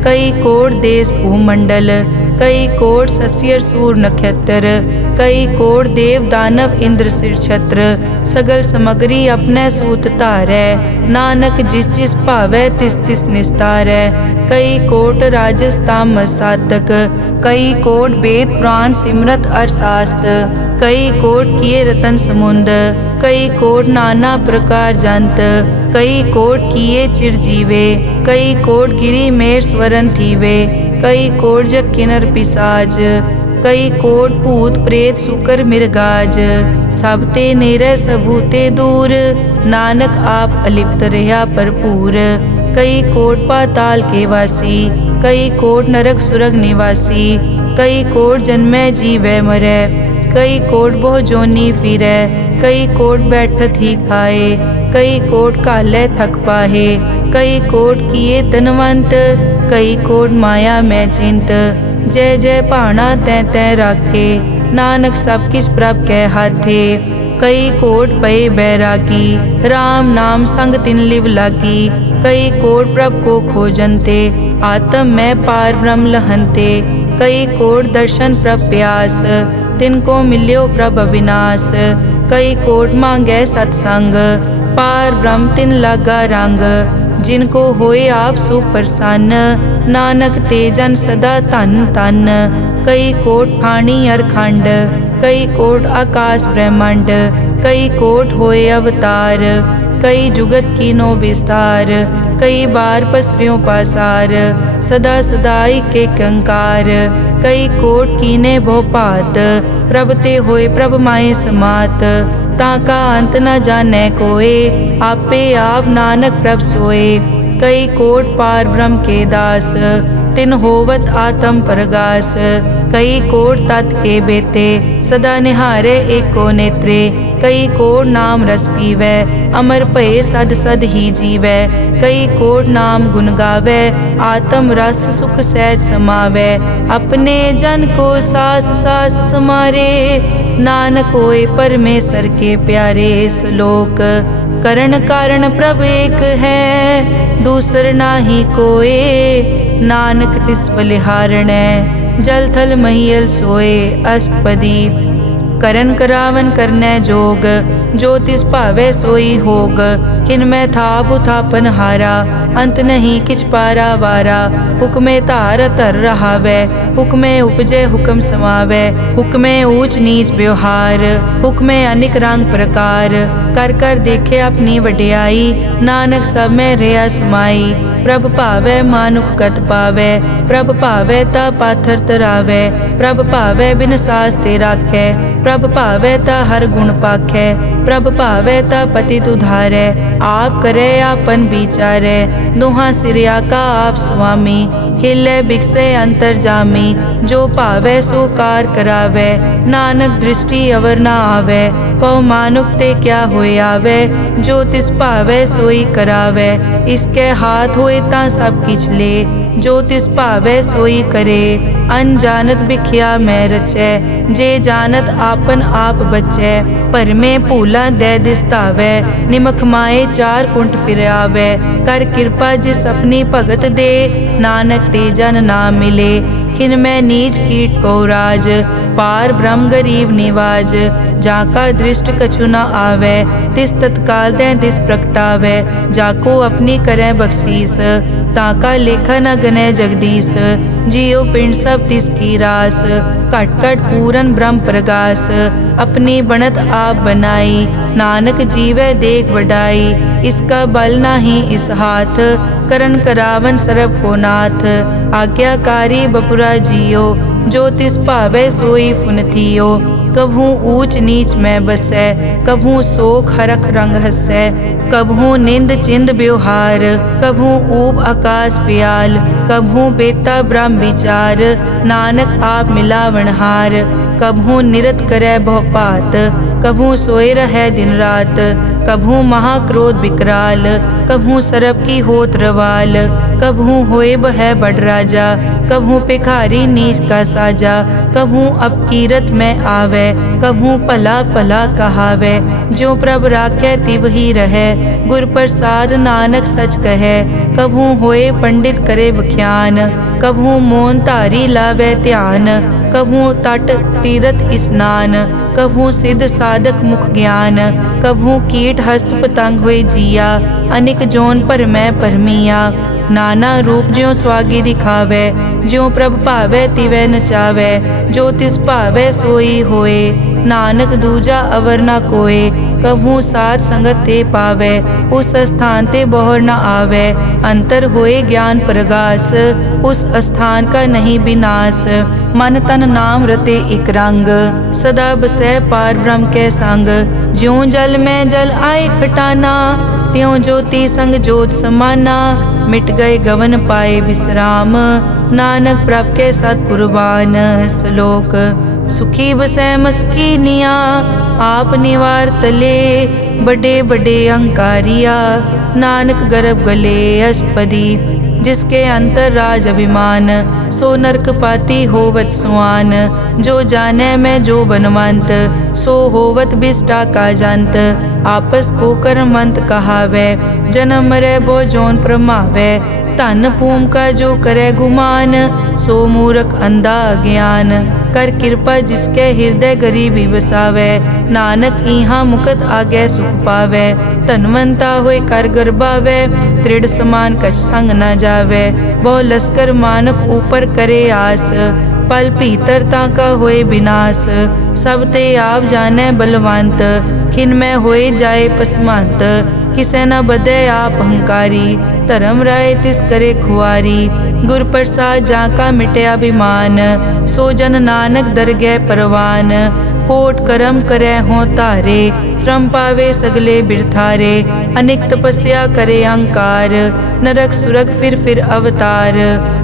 कई कोट देश भूमंडल। कई कोट सस्यर सूर नक्षत्र, कई कोट देव दानव इंद्र सिर छत्र। सगल समग्री अपने सूत धारै, नानक जिस जिस भावै तिस तिस निस्तारै। कई कोट राजस तामस साधक, कई कोट वेद पुराण सिमरत अरशास्त्र। कई कोट किए रतन समुंद, कई कोट नाना प्रकार जंत। कई कोट किए चिरजीवे, कई कोट गिरी मेर स्वरन थीवे। कई कोट जग किनर पिसाज, कई कोट भूत प्रेत सुकर मिर्गाज, सब ते नेरे सबूते दूर, नानक आप अलिप्त रहा भरपूर। कई कोट पाताल के वासी, कई कोट नरक सुरग निवासी, कई कोट जन्मै जीवै मरै, कई कोट बहु जोनी फिरै, कई कोट बैठत ही खाए, कई कोट काले थक पाहे, कई कोट किए धनवंत, कई कोट माया मैं चिंत। जय जय भाना तै तै राखे, नानक सब किछ प्रभ कै हाथे। कई कोट पए बैरागी, राम नाम संग तिन लिव लागी, कई कोट प्रभ को खोजनते, आत्म में पार ब्रह्म लहनते। कई कोट दर्शन प्रभ प्यास, तिनको मिल्यो प्रभ अविनाश, कई कोट मांगै सतसंग, पार ब्रह्म तिन लागा रंग। जिनको होए आप सुप्रसन्न, नानक ते जन सदा धन धन। कई कोट ठाणी अरखंड, कई कोट आकाश ब्रह्मांड, कई कोट होए अवतार, कई जुगत कीनो विस्तार। कई बार पसरियों पासार, सदा सदाई के कंकार। कई कोट कीने भोपात, प्रभ ते होए प्रभ माए समात। ताका अंत न जाने कोए, आपे आप नानक प्रभ सोए। कई कोट पार ब्रह्म के दास, तिन होवत आत्म परगास। कई कोट तत् के बेते, सदा निहारे एको नेत्रे। कई कोट नाम रस पीवै, अमर भये सद सद ही जीवै। कई कोट नाम गुण गावै, आत्म रस सुख सहज समावै। अपने जन को सास सास समारे, नानक होए परमेश्वर के प्यारे। श्लोक करण कारण प्रभ एक है, दूसर नाही कोए, नानक तिस बलिहारणै। जल थल महियल सोए अष्टपदी, करन करावन करनै जोग। जो तिस भावै सोई होग, किन में थाप उथापन हारा। अंत नहीं किछ पारा वारा, हुक्मे धार धर रहावै। हुक्मे उपजे हुक्म समावै, हुक्मे ऊंच नीच व्यवहार। हुक्मे अनिक रंग प्रकार, कर कर देखे अपनी वड्याई। नानक सब में रहा समाई, प्रभ भावै मानुख गत पावै। प्रभ भावै ता पाथर तरावै, प्रभ भावै बिन सास ते राखै। प्रभ भावै ता हर गुण पाखै, प्रभ भावै ता पतित उधारै। आप करे आपन विचारै, दोहां सिरिया का आप स्वामी। हिले बिकसे अंतर जामी, जो भावै सो कार करावै। नानक दृष्टि अवर ना आवै, कहो मानुक ते क्या होए आवे। जो तिस भावै सोई करावै, इसके हाथ होए ता सब किछ ले। जो तिस भावै सोई करे, अनजानत बिखिया मैं रचै। जे जानत आपन आप बचै, भरमे भूला दे दिसतावै। निमख माए चार कुंट फिर आवै, कर कृपा जिस अपनी भगत दे। नानक ते जन ना मिले, खिन मैं नीच कीट को राज। पार ब्रह्म गरीब निवाज, जाका दृष्ट कछु न आवे। तिस तत्काल दे दिस प्रगटावे, जाको अपनी करे बख्शीस। ताका लेखा न गने जगदीश, जियो पिंड सब तिस की रास। घट घट पूरन ब्रह्म प्रगास, अपनी बनत आप बनाई। नानक जीवे देख बढ़ाई, इसका बल नाही इस हाथ। करन करावन सरब को नाथ, आज्ञाकारी बपुरा जियो। जो तिस भावै सोई फुन थियो, कभू ऊंच नीच में बसै। कभू शोक हरख रंग हसै, कभू निंद चिंद व्यवहार। कभू ऊब आकाश प्याल, कभू बेता ब्रह्म विचार। नानक आप मिलावनहार, कभू निरत करे बहुपात। कभू सोए रहे दिन रात, कभू महाक्रोध विकराल। कभू सरब की होत रवाल, कभू होए बह बड़ राजा। कभू भिखारी नीच का साजा, कभू अपकीरत में आवे। कभू भला भला कहावे, जो प्रभ राखे तिव ही रहे। गुर प्रसाद नानक सच कहे, कभू होए पंडित करे बख्यान। कभू मौन धारी लावे ध्यान, कभू तट तीरथ स्नान। कभू सिद्ध साधक मुख ज्ञान, कभू कीट हस्त पतंग होए जिया। अनिक जोन पर मैं परमिया, नाना रूप ज्यों स्वागी दिखावे। ज्यों प्रभ भावे तिवै नचावे, जो तिस भावे सोई होए। नानक दूजा अवर ना कोए, कभू साथ संगत ते पावै, उस स्थान ते बौर न आवै। अंतर होए ज्ञान प्रगास, उस स्थान का नहीं विनाश। मन तन नाम रते एक रंग, सदा बसै पार ब्रह्म के संग। ज्यों जल में जल आए खटाना, त्यों ज्योति संग ज्योत समाना। मिट गए गवन पाए विश्राम, नानक प्रभ के सतपुरबान। श्लोक। सुखी बसै मस्कीनिया, आप निवार तले। बड़े बड़े अहंकारिया, नानक गर्भ गले अष्टपदी। जिसके अंतर राज अभिमान, सो नरक पाती होवत सुआन। जो जाने में जो बनवंत, सो होवत बिष्टा का जंत। आपस को कर्मंत कहावै, जन्म मरै बो जोन प्रमावै। धन भूम का जो करे गुमान, सो मूर्ख अंधा ज्ञान। कर कृपा जिसके हृदय गरीबी बसावै, नानक इहाँ मुकत आगे सुख पावै। धनवंता होए कर गर्बावै, दृढ़ समान कछ संग न जावै। बहु लश्कर मानक ऊपर करे आस, पल भीतरता का होए विनाश। सब ते आप जाने बलवंत, खिन में होए जाए पसमंत। किसे न बदे आप अहंकारी, धर्म राय तिस करे खुआरी। गुर प्रसाद जाका मिटे अभिमान, सो जन नानक दरगह परवान। कोट कर्म करे हों तारे, श्रम पावे सगले बिरथारे। अनेक तपस्या करे अहंकार, नरक सुरग फिर अवतार।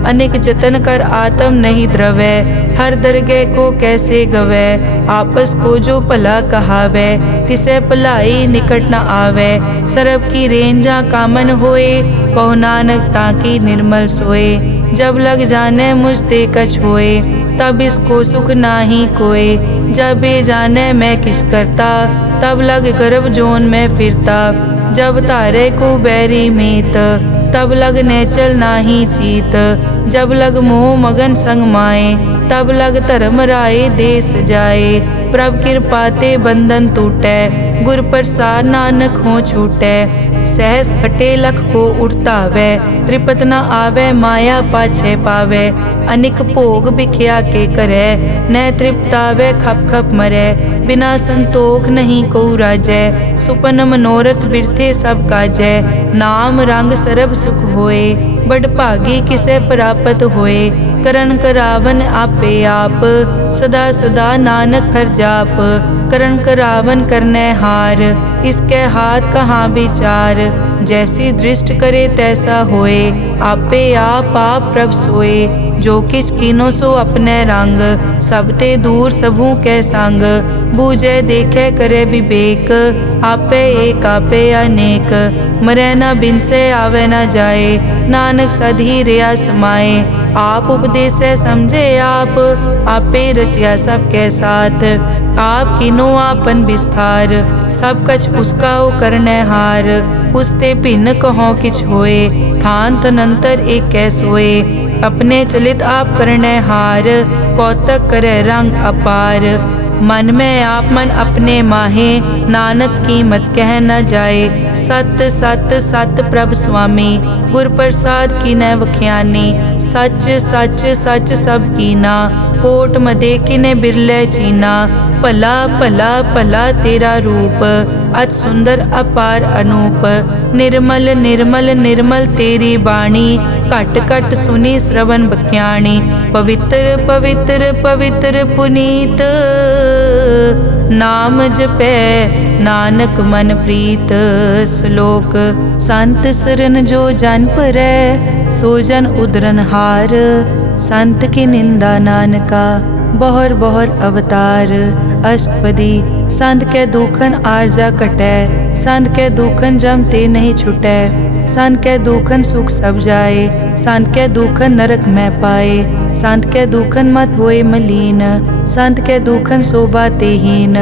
अनेक जतन कर आत्म नहीं द्रवै, हर दरगह को कैसे गवै। आपस को जो भला कहावै, तिसे भलाई निकट न आवै। सरब की रेंजा कामन होए, कहो नानक ताकि निर्मल सोए। जब लग जाने मुझ ते कछ होए, तब इसको सुख नाही कोय। जब ये जाने मैं किस करता, तब लग गर्भ जोन में फिरता। जब तारे को बैरी मीत, तब लग नेचल नाही चीत। जब लग मोह मगन संग माए, तब लग धर्म राय देश जाए। प्रभ कृपा ते बंधन टूटै, गुर प्रसाद नानक हो छूटै। सहस खटे लख को उठतावै, त्रिपत न आवे माया पाछे पावे। अनिक भोग बिख्या के करे, न तृप्तावे खप खप मरै। बिना संतोख नहीं को राजै, सुपन मनोरथ बिरथे सब काजै। नाम रंग सरब सुख होए, बड़ भागी किसे प्राप्त होए। करन करावन आपे आप, सदा सदा नानक हर जाप। करन करावन करने हार, इसके हाथ कहाँ विचार। जैसी दृष्ट करे तैसा होए, आपे आप प्रभ सोए। जो किछ कीनो सो अपने रंग, सब ते दूर सबू के संग। बूझे देखे करे विवेक, आपे एक आपे अनेक। मरै न बिन से आवे न जाए, नानक सधी रिया समाए। आप उपदेश समझे आप, आपे रचिया सबके साथ। आप किनो आपन विस्तार, सब कछ उसका ओ करने हार। उसते भिन्न कहो किछ होए, थान तनंतर एक कैस होए। अपने चलित आप करने हार, कौतक करे रंग अपार। मन में आप मन अपने माहे, नानक कीमत कह न जाए। सत सत सत प्रभ स्वामी, गुर प्रसाद की न वख्यानी। सच सच सच सब कीना, कोट मदे किने बिरले चीना। भला भला भला तेरा रूप, अति सुंदर अपार अनूप। निर्मल निर्मल निर्मल तेरी बाणी, घट घट सुनी श्रवण बख्याणी। पवित्र पवित्र पवित्र पुनीत, नाम जपै नानक मन प्रीत। श्लोक। संत सरन जो जन परै, सो जन उदरन हार। संत की निंदा नानका, बहर बहर अवतार। अष्टपदी। संत के दुखन आरजा कटै, संत के दुखन जम ते नहीं छुटै। संत के दुखन सुख सब जाए, संत के दुखन नरक में पाए। संत के दुखन मत होए मलीन, संत के दुखन शोभा ते हीन।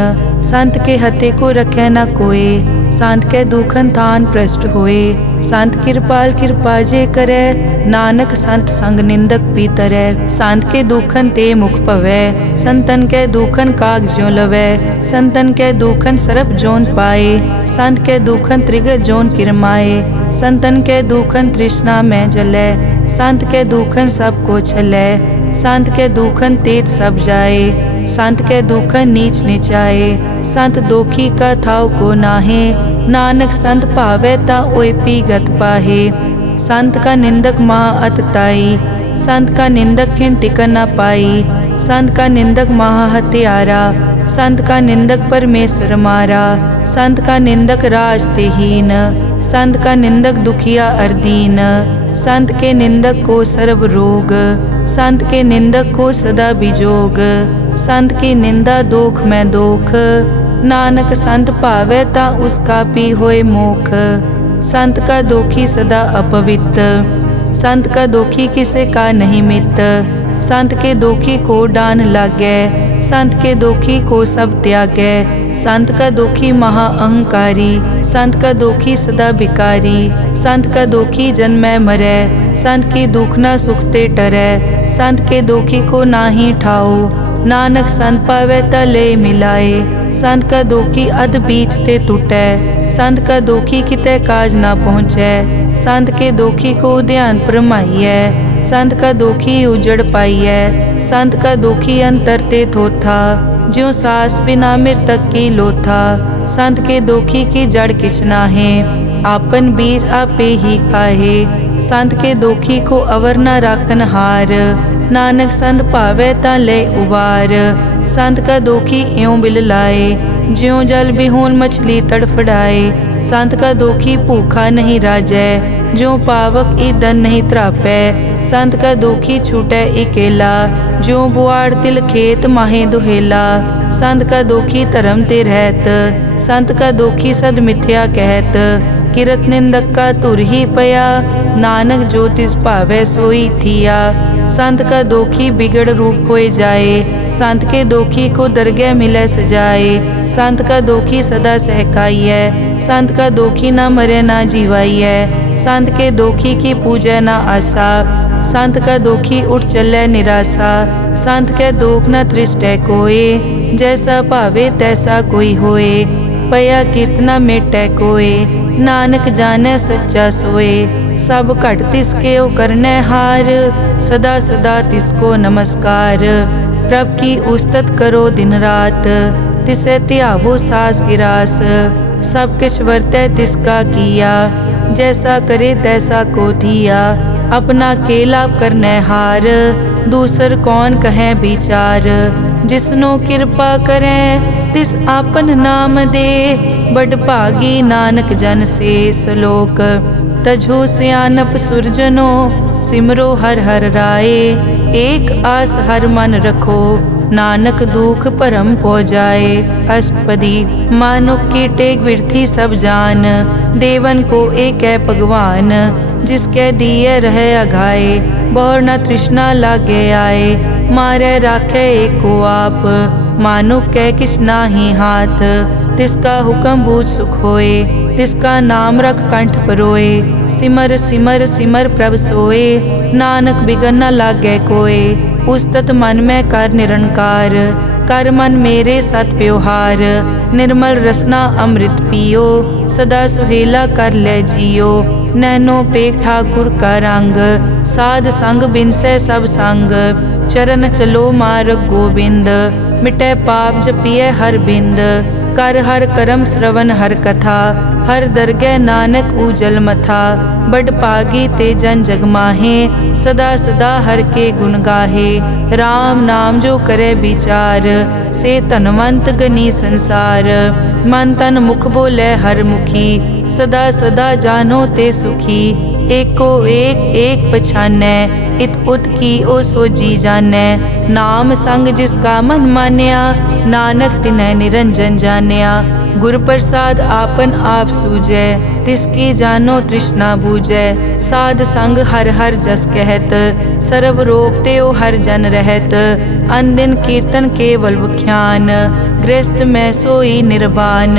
संत के हते को रखे न कोय, संत के दुखन थान भ्रष्ट होए। संत कृपाल कृपा जे करे, नानक संत संग निंदक पीतरै। संत के दुखन ते मुख पवै, संतन के दुखन काग ज्यों लवै। संतन के दुखन सरप जोन पाए, संत के दुखन त्रिगत जोन किरमाए। संतन के दुखन तृष्णा में जलै, संत के दुखन सब को छलै। संत के दुखन तेज सब जाए, संत के दुखन नीच निचाए। संत दोखी का थाव को नाहे, नानक संत भावे ता ओए पीगत पाहे। संत का निंदक महा अतताई, संत का निंदक खिन टिकन न पाई। संत का निंदक महा हत्यारा, संत का निंदक परमेश्वर मारा। संत का निंदक राज तेहीन, संत का निंदक दुखिया अर्दीन। संत के निंदक को सर्व रोग, संत के निंदक को सदा बिजोग। संत की निंदा दोख में दोख, नानक संत भावे ता उसका पी होए मोख। संत का दोखी सदा अपवित्र, संत का दोखी किसे का नहीं मित। संत के दोखी को डान लागे, संत के दोखी को सब त्यागे। संत का दोखी महा अहंकारी, संत का दोखी सदा बिकारी। संत का दोखी जन्मै मरै, संत की दुख न सुखते टरै। संत के दोखी को नाही ठाओ, नानक संत पावे ता ले मिलाए। संत का दोखी अध बीच ते टूटै, संत का दोखी किते काज ना पहुँचै। संत के दोखी को ध्यान परमाइयै, संत का दोखी उजड़ पाइयै। संत का दोखी अंतर ते थोथा, ज्यों सास बिना मृतक की लोथा। संत के दोखी की जड़ किछ नाहे, आपन बीज आपे ही खाहे। संत के दोखी को अवर न राखन हार, नानक संत भावे ता ले उबार। संत का दोखी इयों बिल लाए, ज्यों जल बिहून मछली तड़फड़ाए। संत का दोखी भूखा नहीं राजै, ज्यों पावक ईंधन नहीं त्रापै। संत का दोखी छूटै इकेला, ज्यों बुआड़ तिल खेत माहे दुहेला। संत का दोखी धर्म ते रहत, संत का दोखी सद मिथ्या कहत। किरत निंदक का तुर ही पया, नानक जो तिस भावै सोई थिया। संत का दोखी बिगड़ रूप होए जाए, संत के दोखी को दरगह मिलै सजाए। संत का दोखी सदा सहकाइयै, संत का दोखी ना मरे ना जीवाइयै। संत के दोखी की पूजै ना आसा, संत का दोखी उठ चलै निराशा। संत के दोख न तृष्टै कोय, जैसा भावे तैसा कोई होए। पया कीर्तना मेटै कोय, नानक जाने सच्चा सोए। सब घट तिसके ओ करनै हार, सदा सदा तिसको नमस्कार। प्रभ की उस्तत करो दिन रात, तिसे त्यावो सास गिरास। सब किछ वर्तै तिसका किया, जैसा करे तैसा को दिया। अपना केला करनै हार, दूसर कौन कहे विचार। जिसनो कृपा करे तिस आपन नाम दे, बड़ भागी नानक जन से सलोक। तजो सियानप सुरजनो, सिमरो हर हर राय। एक आस हर मन रखो, नानक दुख परम पो जाए। अष्टपदी मानुक की टेक बिरथी सब जान, देवन को एक है भगवान। जिसके दिए रहे अघाए, बहुर न तृष्णा लागे आए। मारे राखे एको आप, मानुक के किछ नाही हाथ। तिसका हुक्म बूझ सुख होए, तिसका नाम रख कंठ परोए। सिमर सिमर सिमर प्रभ सोए, नानक बिगन न लागे कोय। उस्तत मन में कर निरंकार, कर मन मेरे सत प्योहार। निर्मल रसना अमृत पियो, सदा सुहेला कर ले जियो। नैनो पेख ठाकुर का रंग, साध संग बिनसे सब संग। चरण चलो मार्ग गोबिंद, मिटे पाप जपिए हर बिंद। कर हर करम श्रवण हर कथा, हर दरगह नानक उजल मथा। बड़ पागी ते जन जग माहे, सदा सदा हर के गुण गाहे। राम नाम जो करे विचार, से धनवंत गनी संसार। मन तन मुख बोले हर मुखी, सदा सदा जानो ते सुखी। एको एक एक पछानै, इत उत की ओ सोजी जानै। नाम संग जिसका मन मान्या, नानक तिन्है निरंजन जान्या। गुर प्रसाद आपन आप सूझै, तिसकी जानो तृष्णा बूझै। साध संग हर हर जस कहत, सर्व रोग त्यो हर जन रहत। अनदिन कीर्तन केवल बख्यान, गृहस्थ में सोई निर्वाण।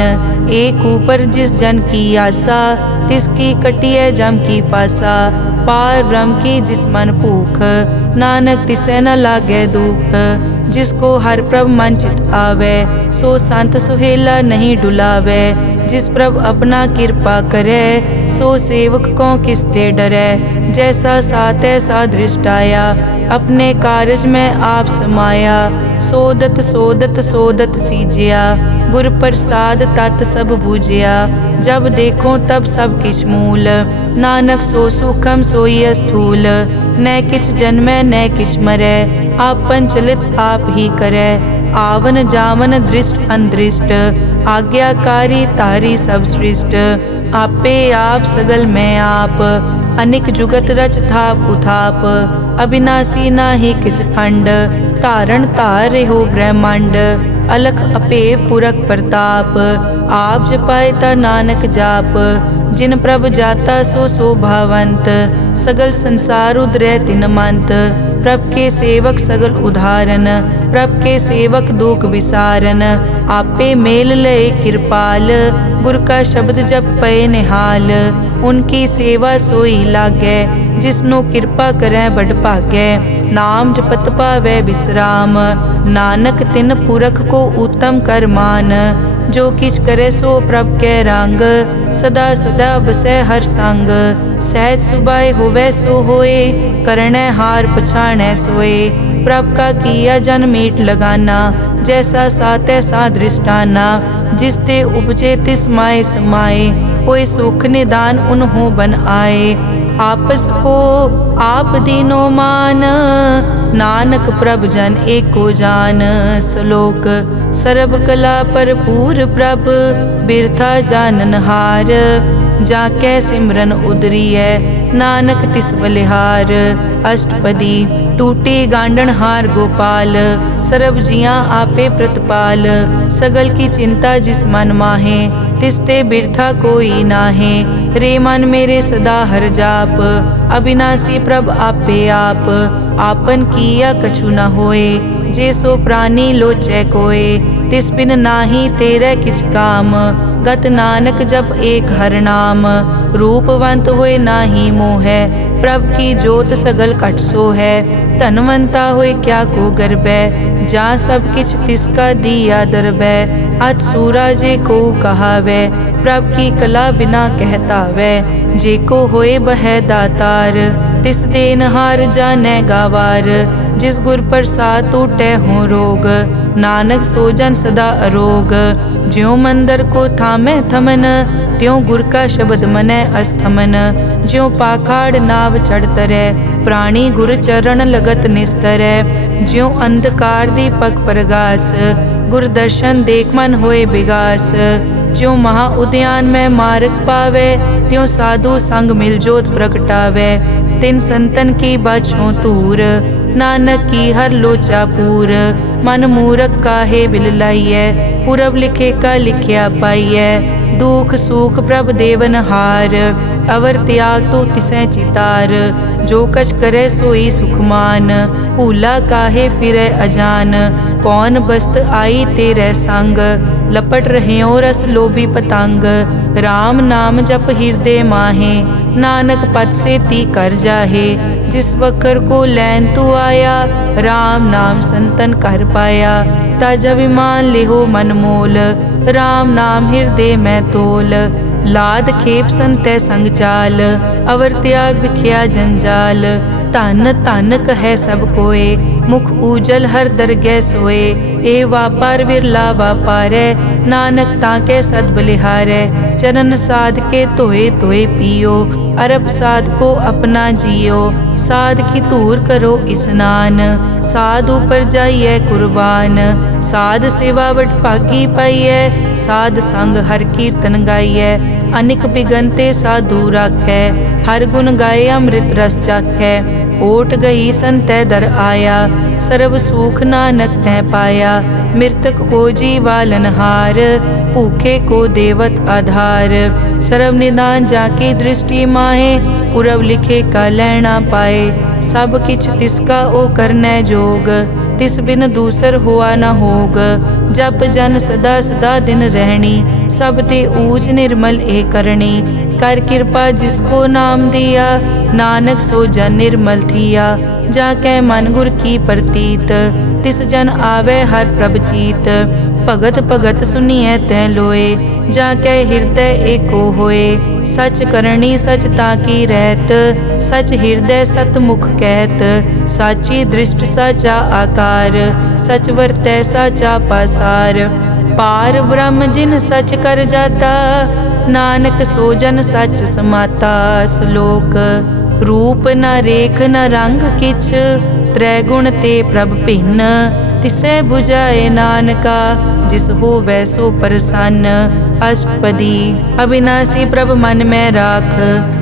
एक ऊपर जिस जन की आशा, तिसकी कटिए जम की फासा। पार ब्रह्म की जिस मन भूख, नानक तिसे न लागे दुख। जिसको हर प्रभ मन चित आवे, सो संत सुहेला नहीं डुलावे। जिस प्रभ अपना कृपा करे, सो सेवक को किसते डरे। जैसा सात ऐसा दृष्ट आया, अपने कारज में आप समाया। सोदत सोदत सोदत सीजिया, गुर प्रसाद तत् सब बूझिया। जब देखो तब सब किछ मूल, नानक सो सूखम सोई स्थूल। न किछ जन्मै न किछ मरै, आपन चलित आप ही करे। आवन जावन दृष्ट अनदृष्ट, आज्ञाकारी तारी सब सृष्ट। आपे आप सगल में आप, अनिक जुगत रच थाप उथाप। अविनाशी नाहि किछ खंड, धारण धार हो ब्रह्मांड। अलख अपेव पुरख प्रताप, आप जपाए ता नानक जाप। जिन प्रभ जाता सो शोभावंत, सगल संसार उदरै तिन मंत। प्रभ के सेवक सगल उदाहरण, प्रभ के सेवक दुख विसारन। आपे मेल लय कृपाल, गुर का शब्द जप पए निहाल। उनकी सेवा सोई लागै, जिसनो कृपा करै बड़ भागै। नाम जपत पावै विश्राम, नानक तिन पुरख को उत्तम कर मान। जो किछ करे सो प्रभ कै रंग, सदा सदा बसै हर संग। सहज सुभाए होवै सो होए, करणै हार पछाणै सोए। प्रभ का किया जन मीट लगाना, जैसा सात ऐसा दृष्टाना। जिस ते उपजे तिस माए समाए, कोई सुख निदान उन्हों बन आए। आपस को आप दीनो मान, नानक प्रभ जन एको जान। श्लोक सर्ब कला भरपूर प्रभ, बिरथा जानन हार। जाकै सिमरन उदरी है, नानक तिस बलिहार। अष्टपदी टूटी गांडन हार गोपाल, सर्ब जियां आपे प्रतिपाल। सगल की चिंता जिस मन माहे, तिसते बिरथा कोई नाहे। रे मन मेरे सदा हर जाप, अविनाशी प्रभ आपे आप। आपन किया कछु न होए, जे सो प्राणी लोचै कोय। तिस बिन नाही तेरे किछ काम, गत नानक जप एक हर नाम। रूपवंत होए नाही मोहै, प्रभ की जोत सगल कट सो है। धनवंता होए क्या को गर्बै, जा सब किछ तिसका दिया दरबै। अत सूरा जे को कहावै, प्रभ की कला बिना कहतावै। जे को होए बह दातार, तिस देनहार जानै गावार। जिस गुर प्रसाद टूटै हो रोग, नानक सो जन सदा अरोग। ज्यों मंदिर को थामै थमन, त्यों गुर का शब्द मनै अस्थमन। ज्यों पाखाड़ नाव चढ़ तरै, प्राणी गुर चरण लगत निस्तरै। ज्यों अंधकार दीपक प्रगास, गुर दर्शन देख मन होए विगास। ज्यों महा उद्यान में मार्ग पावे, त्यों साधु संग मिल जोत प्रगटावे। तिन संतन की बाछों तूर, नानक की हर लोचा पूर। मन मूरख काहे बिल लाइयै, पुरब लिखे का लिखिया पाइयै। दुख सुख प्रभ देवन हार, अवर त्याग तो तिसै चितार। जो कछ करे सोई सुखमान, भूला काहे फिरै अजान। कौन बस्त आई तेरे संग, लपट रहे रस लोभी पतंग। राम नाम जप हृदय माहे, नानक पद से ती कर जाहे। जिस वकर को लैन तू आया, राम नाम संतन कर पाया। ताजा विमान लेहो मन मोल, राम नाम हृदय में तोल। लाद खेप संतै संग चाल, अवर त्याग बिख्या जंजाल। धन धन कहे सब कोय, मुख उजल हर दरगह सोए। ए वापार विरला वापारै, नानक ताके सद बलिहारै। चरण साध के धोए धोए पियो, अरब साध को अपना जियो। साध की धूर करो स्नान, साध ऊपर जाइए कुर्बान। साध सेवा वट भागी पाइयै, साध संग हर कीर्तन गाइयै। अनिक बिगनते साधु राखै, हर गुण गाए अमृत रस चाखै। ओट गई संतै दर आया, सर्व सुख नानक तै पाया। मृतक को जीवालन हार, भूखे को देवत आधार। सर्व निदान जाकी दृष्टि माहे, पुरब लिखे का लैना पाए। सब किछ तिसका ओ करनै जोग, तिस बिन दूसर हुआ न होग। जप जन सदा सदा दिन रहनी, सब ते ऊज निर्मल ए करनी। कर कृपा जिसको नाम दिया, नानक सो जन निर्मल थिया। जाकै मन गुर की प्रतीत, तिस जन आवे हर प्रभ चीत। भगत भगत सुनिए तै लोए, जाके हृदय एको होए। सच करनी सच ताकी रहत, सच हृदय सत मुख कहत। साची दृष्ट साचा आकार, सच वरतै साचा पासार। पार ब्रह्म जिन सच कर जाता, नानक सो जन सच समाता। श्लोक रूप न रेख न रंग किछ, त्रैगुण ते प्रभ भिन्न। तिसै बुझाए नानका, जिस होवै सो प्रसन्न। अष्टपदी अविनाशी प्रभ मन में राख,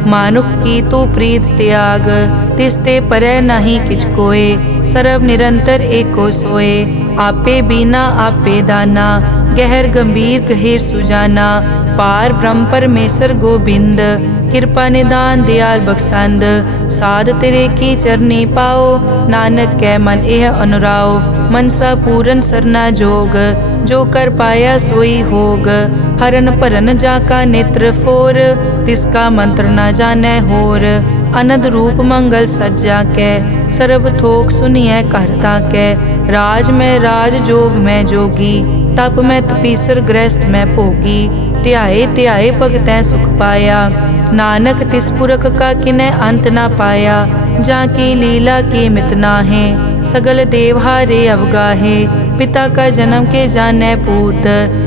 मानुख की तू प्रीत त्याग। तिस ते परै नहीं किछ कोय, सर्व निरंतर एको सोए। आपे बीना आपे दाना, गहर गंभीर गहीर सुजाना। पार ब्रह्म परमेश्वर गोबिंद, कृपा निदान दयाल बख्शंद। साध तेरे की चरनी पाओ, नानक कै मन एह अनुराओ। मनसा पूरन सरना जोग, जो कर पाया सोई होग। हरन भरन जाका नेत्र फोर, तिसका मंत्र न जानै होर। अनद रूप मंगल सज्जा कै, सर्व थोक सुनिए करता कै। राज में राज जोग में जोगी, तप में तपीसर गृहस्थ में भोगी। ध्याए ध्याए भगतै सुख पाया, नानक तिस पुरख का किनै अंत ना पाया। जाकी लीला की मित नाहे, सगल देवहारे अवगाहे। पिता का जन्म के जानै पूत,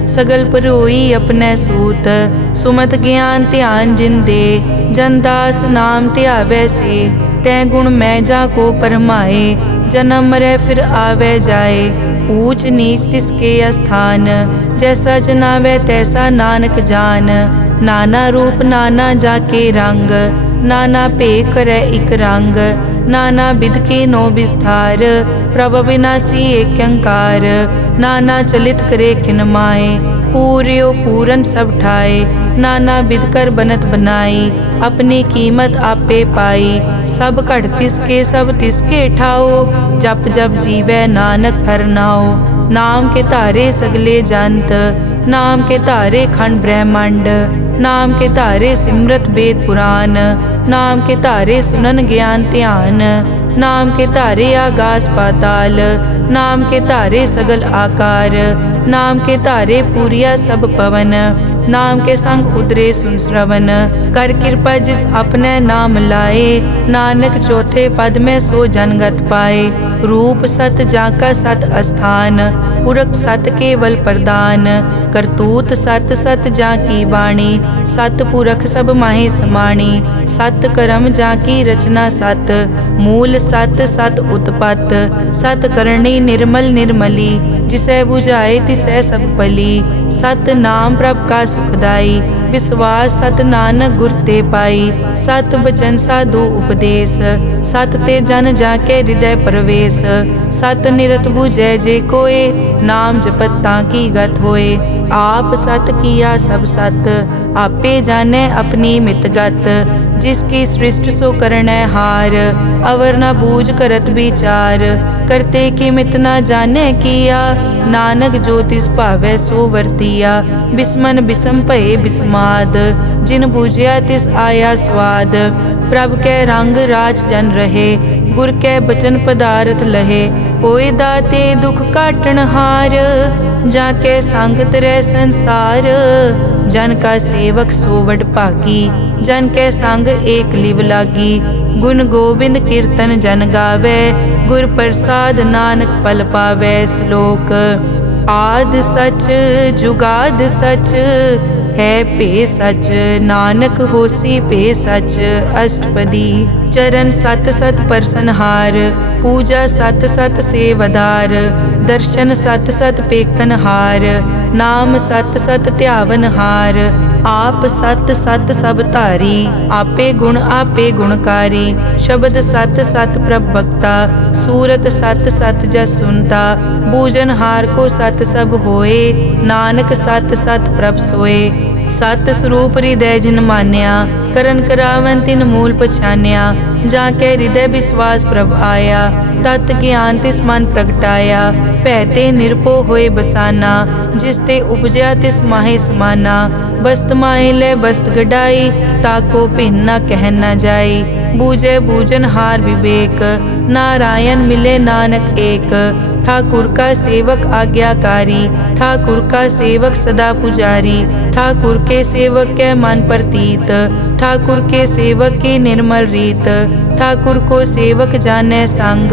सगल परोई अपने सूत। सुमत ज्ञान ध्यान जिन दे, जनदास नाम ध्यावै से। तै गुण मैं जाको परमाए, जन्म मरै फिर आवे जाए। ऊंच नीच तिसके स्थान, जैसा जनावे तैसा नानक जान। नाना रूप नाना जाके रंग, नाना भेख करे इक रंग। नाना बिध के नो विस्तार, प्रभ विनाशी एक अंकार। नाना चलित करे किन माए, पूर्यो पूरन सब ठाए। नाना बिध कर बनत बनाई, अपनी कीमत आपे पाई। सब घट तिसके सब तिसके ठाओ, जप जप जीवै नानक हर नाओ। नाम के तारे सगले जंत, नाम के तारे खंड ब्रह्मांड। नाम के तारे सिमरत वेद पुराण, नाम के तारे सुनन ज्ञान ध्यान। नाम के तारे आकाश पाताल, नाम के तारे सगल आकार। नाम के तारे पूरिया सब पवन, नाम के संग उतरे सुन श्रवण। कर कृपा जिस अपने नाम लाए, नानक चौथे पद में सो जनगत पाए। रूप सत जाका सत अस्थान, पुरख सत केवल प्रदान। करतूत सत सत जाकी वाणी, सत पुरख सब माहे समाणी। सत कर्म जाकी रचना सत, मूल सत सत उत्पत। सत करणी निर्मल निर्मली, जिसे बुझाए तिसै सब पली। सत नाम प्रभ का सुखदाई, विश्वास सत नानक गुर ते पाई। सत बचन साधु उपदेश, सत ते जन जाके हृदय प्रवेश। सत निरत बुझै जे कोय, नाम जपत ताकी गत होए। आप सत किया सब सत, आपे जाने अपनी मित गत। जिसकी सृष्टि सो करनै हार, अवर न बूझ करत विचार। करते की मित न जाने किया, नानक जो तिस भावै सो वर्तिया। बिस्मन बिसम भये बिस्माद, जिन बूझिया तिस आया स्वाद। प्रभ कै रंग राज जन रहे, गुर कै बचन पदारथ लहे। होए दाते दुख काटन हार, जाके संग तरै संसार। जन का सेवक सो वड भागी, जन के संग एक लिव लागी। गुण गोबिंद कीर्तन जन गावे, गुर प्रसाद नानक फल पावे। श्लोक आद सच जुगाद सच, है पे सच नानक होसी पे सच। अष्टपदी चरण सत सत परसनहार, पूजा सत सत सेवदार। दर्शन सत सत पेखनहार, नाम सत सत ध्यावनहार। आप सत सत सब धारी, आपे गुण आपे गुणकारी। शब्द सत सत प्रभ भक्ता, सूरत सत सत जस सुनता। बूझनहार को सत सब होए, नानक सत सत प्रभ सोए। सत स्वरूप हृदय जिन मान्या, करन करावन तिन मूल पछान्या। जाके हृदय विश्वास प्रभ आया, तत् ज्ञान तिस मन प्रगटाया। भैते निरपो होए बसाना, जिस ते उपजया तिस माहे समाना। बस्त माहे ले बस्त गडाई, ताको भिन्न न कह न जाई। बूझे बूझन हार विवेक, नारायण मिले नानक एक। ठाकुर का सेवक आज्ञाकारी, ठाकुर का सेवक सदा पुजारी, ठाकुर के सेवक के मन प्रतीत, ठाकुर के सेवक की निर्मल रीत, ठाकुर को सेवक जाने संग,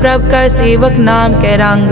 प्रभ का सेवक नाम के रंग,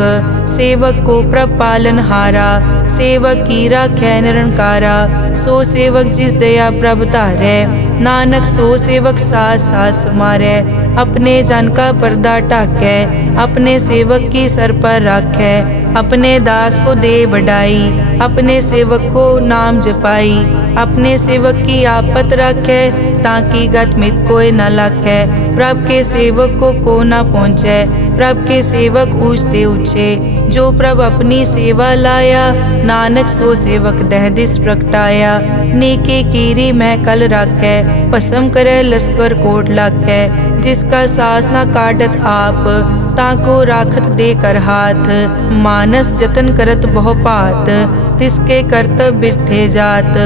सेवक को प्रभ पालन हारा, सेवक की राखै निरंकारा, सो सेवक जिस दया प्रभ धारै, नानक सो सेवक सास सास समारै, अपने जन का पर्दा ढाकै, अपने सेवक की सर पर राखै, अपने दास को दे बढ़ाई, अपने सेवक को नाम जपाई, अपने सेवक की आपत राखै, ताकि गत मित कोई न लाखै, प्रभ के सेवक को न पहुँचै, प्रभ के सेवक ऊंचते ऊंचे, जो प्रभ अपनी सेवा लाया, नानक सो सेवक दह दिस प्रगटाया, नेके कीरी मह कल राखै, भस्म करे लश्कर कोट लाखै, जिसका सास न काटत आप, ताको राखत दे कर हाथ, मानस जतन करत बहु पात, तिसके करतब बिरथे जात,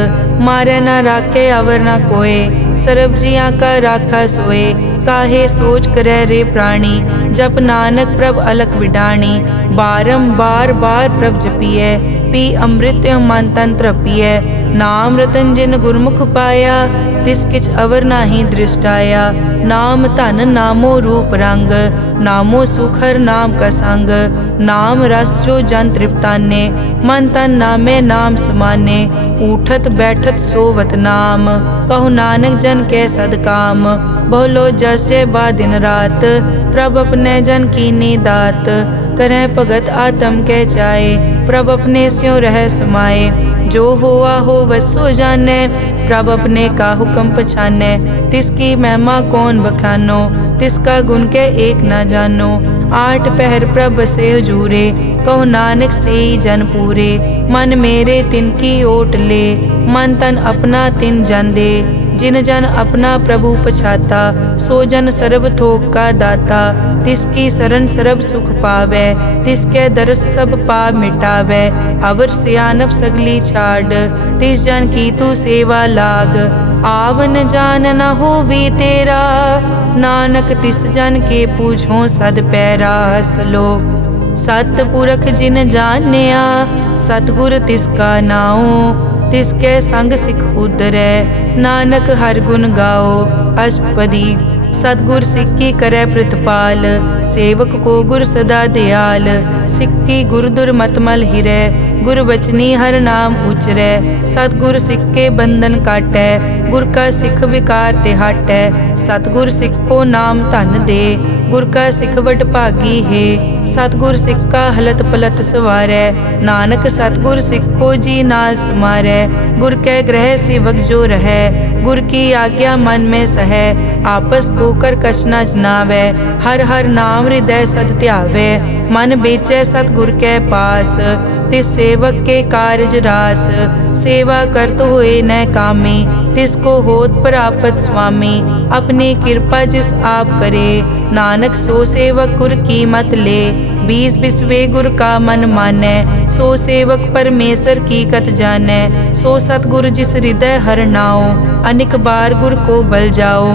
मारे न राखे अवर न कोय, सर्ब जिया का राखा सोए, काहे सोच करे रे प्राणी, जप नानक प्रभ अलख विडाणी, बारंबार बार प्रभ जपिए, पी अमृत मन तन तृपिए, नाम रतन जिन गुरमुख पाया, तिस किछ अवर नाही दृष्टाया, नाम धन नामो रूप रंग, नामो सुखर नाम का संग, नाम रस जो जन तृप्ताने, मन तन नामे नाम समाने, उठत बैठत सोवत नाम, कहु नानक जन के सदकाम, बहुलो जस जय बा दिन रात, प्रभ अपने जन कीनी दात, करें भगत आत्म के चाए, प्रभ अपने स्यों रह समाए, जो होआ हो वसो जाने, प्रभ अपने का हुक्म पछाने, तिसकी महिमा कौन बखानो, तिसका गुण के एक न जानो, आठ पहर प्रभ से हजूरे, कहो नानक से जन पूरे, मन मेरे तिनकी ओट ले, मन तन अपना तिन जन दे, जिन जन अपना प्रभु पछाता, सो जन सर्व थोक का दाता, तिसकी शरण सर्व सुख पावे, तिसके दरस सब पाप मिटावे, अवर सियानप सगली छाड़, तिस जन की तू सेवा लाग, आवन जान न होवी तेरा, नानक तिस जन के पूछो सद पैरा, सलोक सतपुरख जिन जानिया, सतगुर तिसका नाओ, तिसके संग सिख उतरै, नानक हर गुण गाओ, अष्टपदी सतगुर सिक्की करे प्रतिपाल, सेवक को गुर सदा दयाल, सिक्की गुर दुर्मतमल हिरै, गुर बचनी हर नाम उचरै, सतगुर सिक्के बंधन काटै, गुर का सिख विकार ते हटै, सतगुर सिख को नाम धन दे, गुर का सिख वड भागी है, सतगुर सिख का हलत पलत सवारै, नानक सतगुर सिख को जी नाल समारै, गुर के ग्रह सेवक जो रहै, गुर की आज्ञा मन में सहै, आपस को कर कछ न जनावै, हर हर नाम हृदय सद ध्यावै, मन बेचै सतगुर के पास, तिस सेवक के कारज रास, सेवा करत होए न कामी, तिसको होत प्रापत स्वामी, अपनी कृपा जिस आप करे, नानक सो सेवक गुर की मत ले, बीस बिसवे गुर का मन मानै, सो सेवक परमेश्वर की कत जानै, सो सतगुर जिस हृदय हर नाओ, अनेक बार गुर को बल जाओ,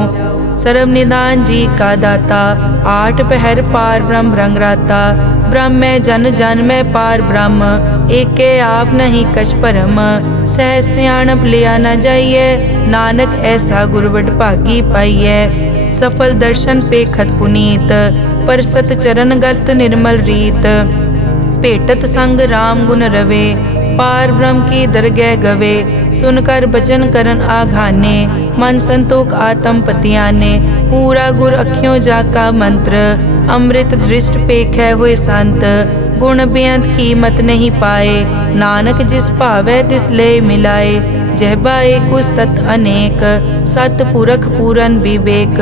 सर्व निदान जी का दाता, आठ पहर पार ब्रह्म रंगराता, ब्रह्म में जन जन में पार ब्रह्म, एके आप नहीं कछ परम, सह सियाणप लिया न जाइए, नानक ऐसा गुरवड भागी पाइए, सफल दर्शन पे खत पुनीत, पर सत चरण गत निर्मल रीत, भेटत संग राम गुण रवे, पार ब्रह्म की दरगह गवे, सुनकर बचन करन आघाने, मन संतोख आत्म पतियाने, पूरा गुर अखियों जाका मंत्र, अमृत दृष्ट पेखै हुए संत, गुण बेअंत कीमत नहीं पाए, नानक जिस भावै तिस ले मिलाए, जहबा एक उस तत् अनेक, सत पुरख पूरन विवेक,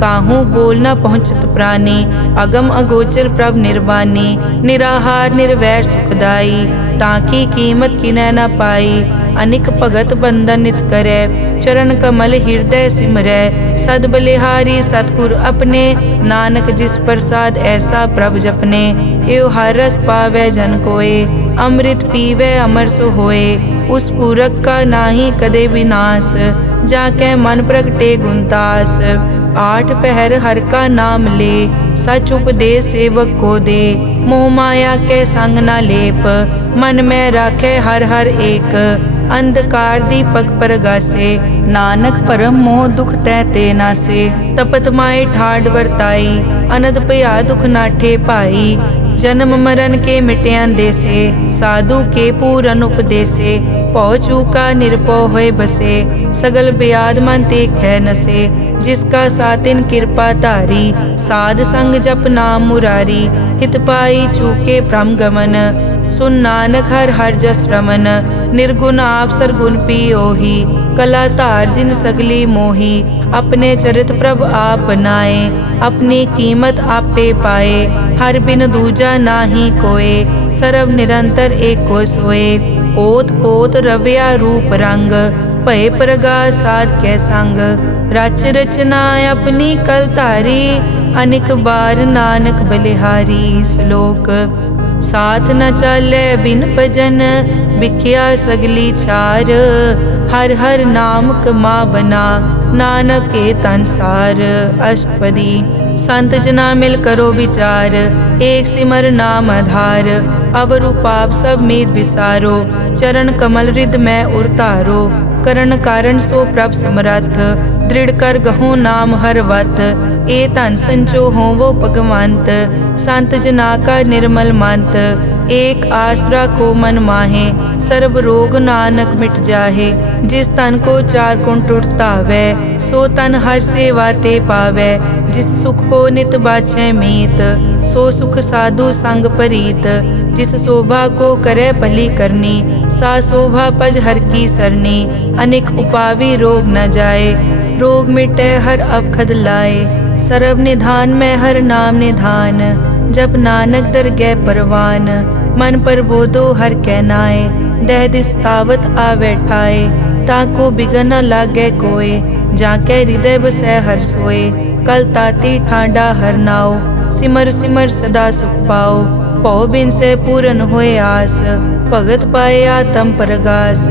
काहू बोल न पहुँचत प्राणी, अगम अगोचर प्रभ निर्वाणी, निराहार निर्वैर सुखदाई, ताकि कीमत किनै न पाई, अनिक भगत बंधन नित करै, चरण कमल हृदय सिमरै, सद बलिहारी सतगुर अपने, नानक जिस प्रसाद ऐसा प्रभ जपने, एव हर रस पावै जन कोय, अमृत पीवै अमर सो होए, उस पूरक का नाही कदे विनाश, जाके मन प्रगटे गुणतास, आठ पहर हर का नाम ले, सच उपदेश सेवक को दे। मोह माया के संग न लेप, मन में राखे हर हर एक। अंधकार दीपक परगासे, नानक परम मोह दुख तैते नासे। तपत माए ठाड वर्ताई, अनद पया दुख नाठे पाई। जन्म मरण के मिट्यां देसे, साधु के पूरन उपदेसे। पौ चूका निरपौ होए बसे, सगल ब्याद मन ते कै नसे। जिसका सातिन कृपा धारी, साध संग जप नाम मुरारी। हित पाई चूके भ्रम गमन, सुन नानक हर हर जस रमन। निर्गुण आप सरगुण पियोही, कला धार जिन सगली मोही। अपने चरित प्रभ आप बनाए, अपनी कीमत आपे पाए। हर बिन दूजा नाही कोय, सर्व निरंतर एको सोए। ओत पोत रव्या रूप रंग, भय प्रगास साध कै संग। रच रचना अपनी कल धारी, अनेक बार नानक बलिहारी। श्लोक साथ न चाले बिन भजन, बिख्या सगली छार। हर हर नाम कमा बना, नानक के तन सार। अष्टपदी संत जना मिल करो विचार, एक सिमर नाम आधार। अवरु पाप सब मीत विसारो, चरण कमल हृद में उरतारो। करण कारण सो प्रभ समरथ, दृढ़ कर गहो नाम हर वत। ए धन संचो हो वो भगवंत, संत जना का निर्मल मंत। एक आसरा को मन माहे, सर्व रोग नानक मिट जाहे। जिस तन को चार कुण टूटता वै, सो तन हर सेवा ते पावै। जिस सुख को नित बाछै मीत, सो सुख साधु संग परीत। जिस शोभा को करे भली करनी, सा शोभा पज हर की सरनी। अनेक उपावी रोग न जाए, रोग मिटे हर अवखद लाए। सर्व निधान में हर नाम निधान, जप नानक दरगह परवान। मन पर बोधो हर कै नाए, दह दिस तावत आवे ठाए। ताको बिगन न लागे कोय, जाके हृदय बसै हर सोए। कल ताती ठाडा हर नाओ, सिमर सिमर सदा सुख पाओ। पौ बिन से पूरन होए आस, भगत पाए आत्म परगास।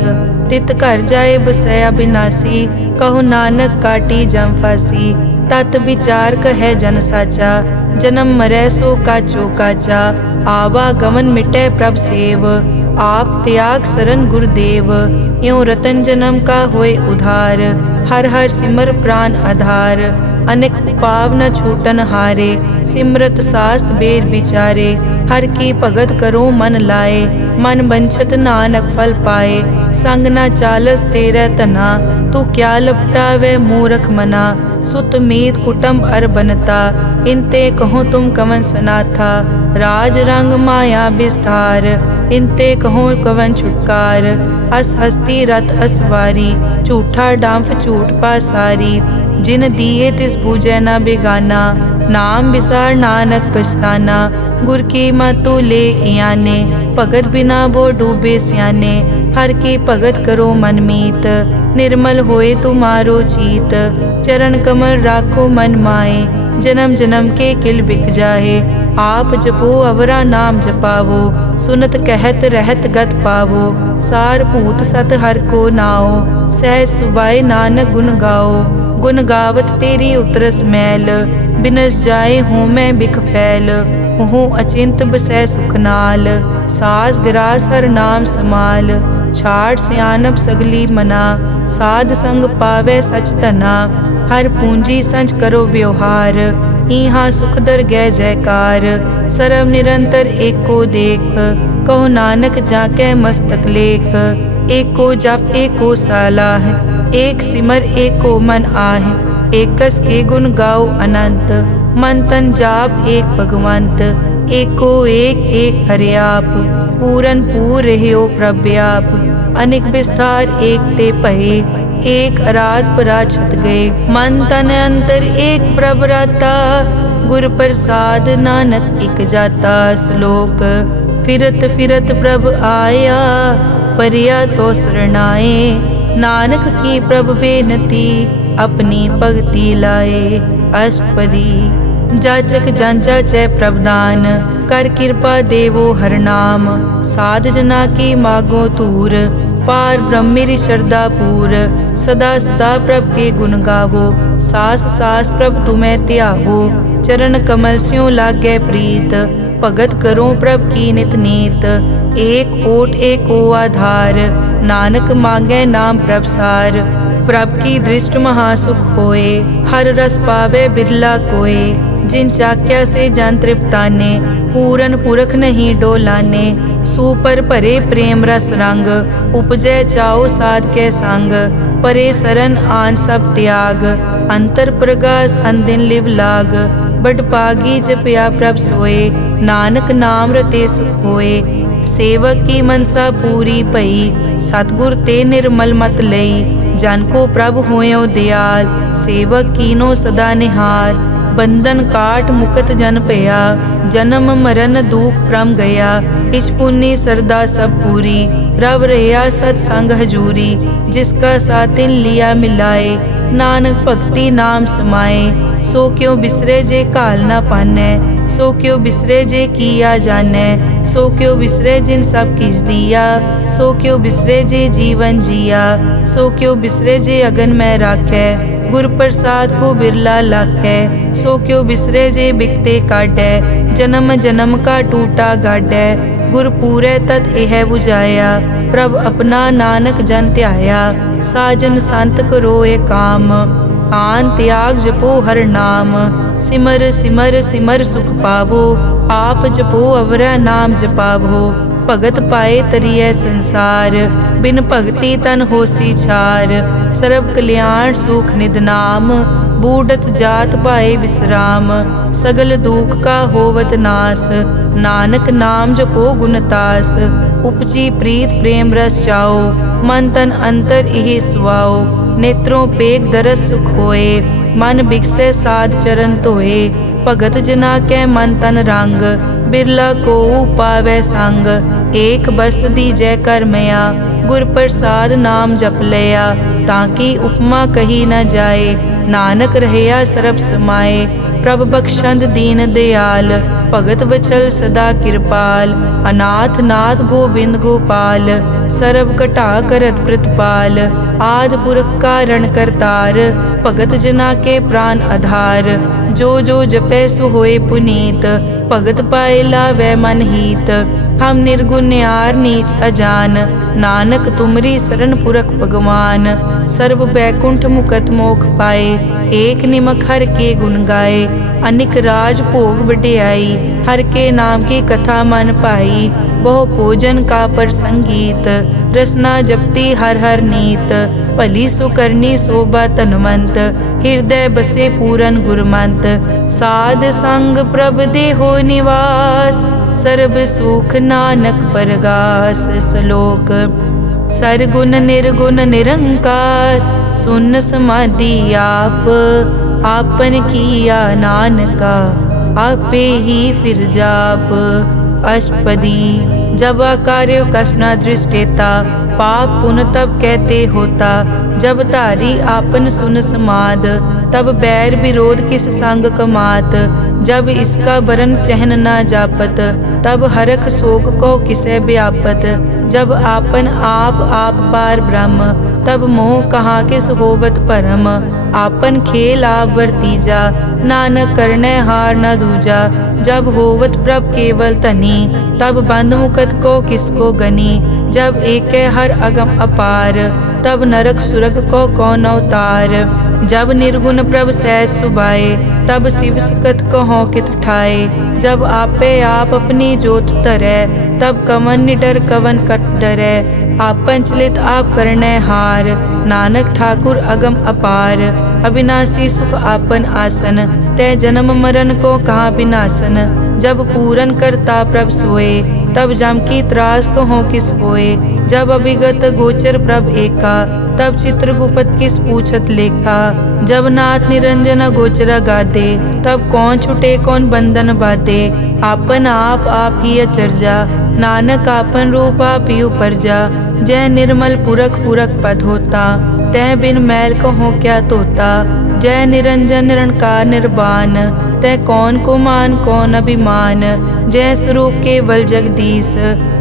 तित घर जाए बसै अविनाशी, कहो नानक काटी जम फासी। तत विचार कहे जन साचा, जन्म मरै सो काचो काचा। आवागमन मिटे प्रभ सेव, आप त्याग शरण गुरुदेव। यों रतन जन्म का होए उधार, हर हर सिमर प्राण आधार। अनेक पाव न छूटन हारे, सिमरत शास्त्र वेद विचारे। हर की भगत करो मन लाए, मन बंछत नानक फल पाए। संग न चालस तेरे तना, तू क्या लपटावे मूरख मना। सुत मीत कुटुंब अर बनता, इनते कहो तुम कवन सनाथा। राज रंग माया विस्तार, इनते कहो कवन छुटकार। अस हस्ती रथ असवारी, झूठा डांफ झूठ पासारी। जिन दिए तिस बूझे न बेगाना, नाम विसार नानक पछताना। गुर की मातु ले याने, भगत बिना वो डूबे स्याने। हर की भगत करो मन मीत, निर्मल होए तुम्हारो चीत। चरण कमल राखो मन माए, जन्म जन्म के किल बिक जाहे। आप जपो अवरा नाम जपावो, सुनत कहत रहत गत पावो। सार भूत सत हर को नाओ, सहज सुबाए नानक गुण गाओ। गुण गावत तेरी उतरस मैल, बिनस जाए हूँ मैं बिख फैल। हूँ अचिंत बसै सुख नाल, सास गिरास हर नाम समाल। छाड़ सियानप सगली मना, साध संग पावे सच तना। हर पूंजी संच करो व्यवहार, इहाँ सुख दर गै जयकार। सर्व निरंतर एको देख, कहो नानक जाके मस्तक लेख। एको जप एको सालाह, एक सिमर एको मन आह। एकस के गुण गाओ अनंत, मन तन जाप एक भगवंत। एको एक एक हरियाप, पूरन पूर रहियो प्रव्याप। अनेक विस्तार एक ते पहे, एक अराध पराछत गए। मन तन अंतर एक प्रभ राता, गुर प्रसाद नानक एक जाता। श्लोक फिरत फिरत प्रभ आया, परिया तो शरणाए। नानक की प्रभ बेनती, अपनी भगति लाए। अष्टपदी जाचक जांचा चै प्रभदान, कर कृपा देवो हर नाम। साध जना की मागो तूर, पार ब्रह्म मेरी श्रद्धा पूर। सदा सदा प्रभ के गुण गावो, सास सास प्रभ तुम्हें त्यावो। चरण कमल स्यों लागे प्रीत, भगत करो प्रभ की नित नीत। एक ओट एको आधार, नानक मांगे नाम प्रभ सार। प्रभ की दृष्ट महासुख होए, हर रस पावे बिरला कोय। जिन चाक्या से जन तृप्ताने, पूरन पुरख नहीं डोलाने। सुपर भरे प्रेम रस रंग, उपजै चाओ साध के संग। परे सरन आन सब त्याग, अंतर प्रगास अनदिन लिव लाग। बड़ पागी जपया प्रभ सोए, नानक नाम रते सुख होए। सेवक की मनसा पूरी पई, सतगुर ते निर्मल मत लई। जन को प्रभ होयो दयाल, सेवक कीनो सदा निहाल। बंधन काट मुकत जन पया, जन्म मरण दुख प्रम गया। इच पुण्य सरदा सब पूरी, रव रहा सत्संग हजूरी। जिसका सातिन लिया मिलाए, नानक भक्ति नाम समाए। सो क्यों बिसरे जे काल ना पानै, सो क्यों बिसरे जे किया जानै। सो क्यों बिसरे जिन सब किस दिया, सो क्यों बिसरे जे जीवन जिया। सो क्यों बिसरे जे अगन में राखै, गुर प्रसाद को बिरला लाखै। सो क्यों बिसरे जे बिकते काटै, जन्म जन्म का टूटा गाडै। गुर पूरे तत एह बुझाया, प्रभ अपना नानक जन ध्याया। साजन संत करो ए काम, आन त्याग जपो हर नाम। सिमर सिमर सिमर सुख पावो, आप जपो अवरा नाम जपावो। भगत पाए तरिए संसार, बिन भगति तन होसी छार। सर्व कल्याण सुख निध नाम, बूढ़त जात पाए विश्राम। सगल दुख का होवत नास, नानक नाम जपो गुणतास। उपजी प्रीत प्रेम रस चाओ, मन तन अंतर इहि सुआओ। नेत्रों पेग दरस सुख होए, मन बिकसे साध चरण धोए। भगत जना के मन तन रंग, बिरला को पावै संग। एक बस्त दीजै कर मया, गुर प्रसाद नाम जप लया। ताकि उपमा कही न जाए, नानक रहया सरब समाए। प्रभ बख्शंद दीन दयाल, भगत वचल सदा कृपाल। अनाथ नाथ गोबिंद गोपाल, सरब कटा करत प्रतिपाल। आद पुरख कारण करतार, भगत जना के प्राण आधार। जो जो जपै सो होए पुनीत, भगत पाए लावै मन हीत। हम निर्गुण न्यार नीच अजान, नानक तुमरी शरण पुरख भगवान। सर्व बैकुंठ मुकत मोख पाए, एक निमक हर के गुण गाए। अनिक राज भोग वड्याई, हर के नाम की कथा मन पाई। बहु भोजन का पर संगीत, रसना जपती हर हर नीत। भली सो करनी शोभा तनवंत, हृदय बसे पूरन गुरमंत। साध संग प्रभ देहो निवास, सर्ब सुख नानक परगास। श्लोक सरगुण निर्गुण निरंकार, सुन समाधि आप। आपन किया नानका, आपे ही फिर जाप। अष्टपदी जब कार्य कष्ट न दृष्टेता, पाप पुण्य तब कहते होता। जब धारी आपन सुन समाद, तब बैर विरोध किस संग कमात। जब इसका बरन चहन न जापत, तब हरख शोक को किसे व्यापत। जब आपन आप पार ब्रह्म, तब मोह कहाँ किस होवत परम। आपन खेल आप वर्तीजा, नानक करने हार न दूजा। जब होवत प्रभ केवल तनी, तब बंद मुकत को किसको गनी। जब एक हर अगम अपार, तब नरक सुरग को कौन अवतार। जब निर्गुण प्रभ सहज सुभाए, तब शिव सकत कहो कित ठाए। जब आपे आप अपनी जोत धरै, तब कवन निडर कवन कट डरै। आपन चलित आप करने हार, नानक ठाकुर अगम अपार। अविनाशी सुख आपन आसन, तै जन्म मरण को कहाँ विनाशन। जब पूरन करता प्रभ सोए, तब जम की त्रास कहो किस होए। जब अभिगत गोचर प्रभ एका, तब चित्रगुप्त किस पूछत लेखा। जब नाथ निरंजन गोचर गादे, तब कौन छुटे कौन बंधन बाधे। आपन आप ही अचरजा, नानक आपन रूप आप ही उपरजा। जय निर्मल पुरख पुरख पद होता, तै बिन मैल कहो क्या तोता। जय निरंजन निरंकार निर्वाण, तै कौन को मान कौन अभिमान। जय स्वरूप केवल जगदीश,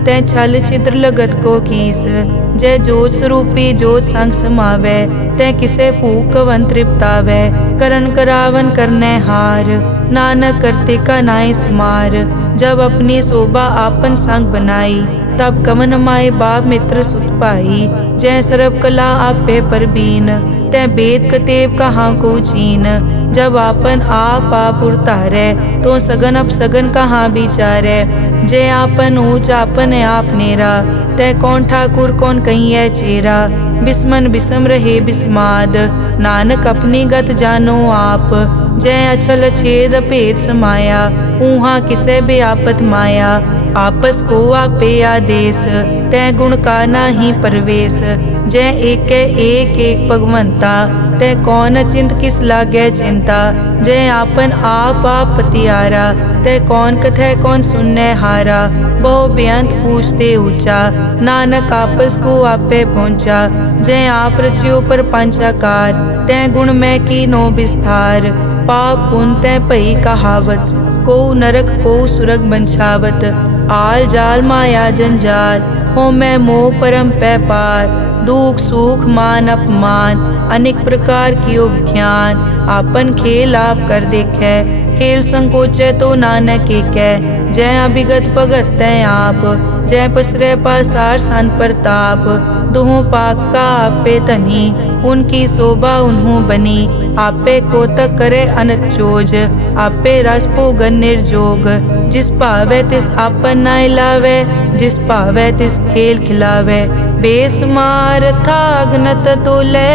तै छल छिद्र लगत को कीस। जय जोत स्वरूपी जोत संग समावै, तै किसे भूख कवन तृप्तावै। करन करावन करनै हार, नानक करते का नाय सुमार। जब अपनी शोभा आपन संग बनाई, तब कवन माए बाप मित्र सुत पाई। जय सर्व कला आपे परबीन, तै वेद कतेब कहाँ को चीन। जब आपन आप उतारै, तो सगन अपसगन कहाँ विचारै। जय आपन ऊंच आपन आप नेरा, तै कौन ठाकुर कौन कहिए चेरा। बिस्मन बिसम रहे बिस्माद, नानक अपनी गत जानो आप। जय अछल छेद भेद समाया, ऊहा किसे बेआपत माया। आपस को आपे आदेश, तै गुण का नाही परवेश। जय एक भगवंता, तै कौन चिंत किस लागे चिंता। जय आपन आप पतियारा, तै कौन कथै कौन सुनने हारा। बहु बेअंत पूछते ऊंचा, नानक आपस को आपे पहुँचा। जय आप रचियो पर पंचाकार, तै गुण में कीनो विस्तार। पाप पुन तै पई कहावत, को नरक को सुरग बंछावत। आल जाल माया जंजाल, हो मैं मोह परम पै पार। दुख सुख मान अपमान, अनेक प्रकार कियो विख्यान। आपन खेल आप कर देखे, खेल संकोचे तो नानक एकै। जय अभिगत भगत तै आप, जय पसरे पासार सन प्रताप। दुहों पाक का आपे तनी, उनकी शोभा उन्हों बनी। आपे कोतक करे अनत चोज, आपे रस भोगन निर्जोग। जिस भावे तिस आपन नाय लावे, जिस भावे तिस खेल खिलावे। बेसमार था अगनत तोले,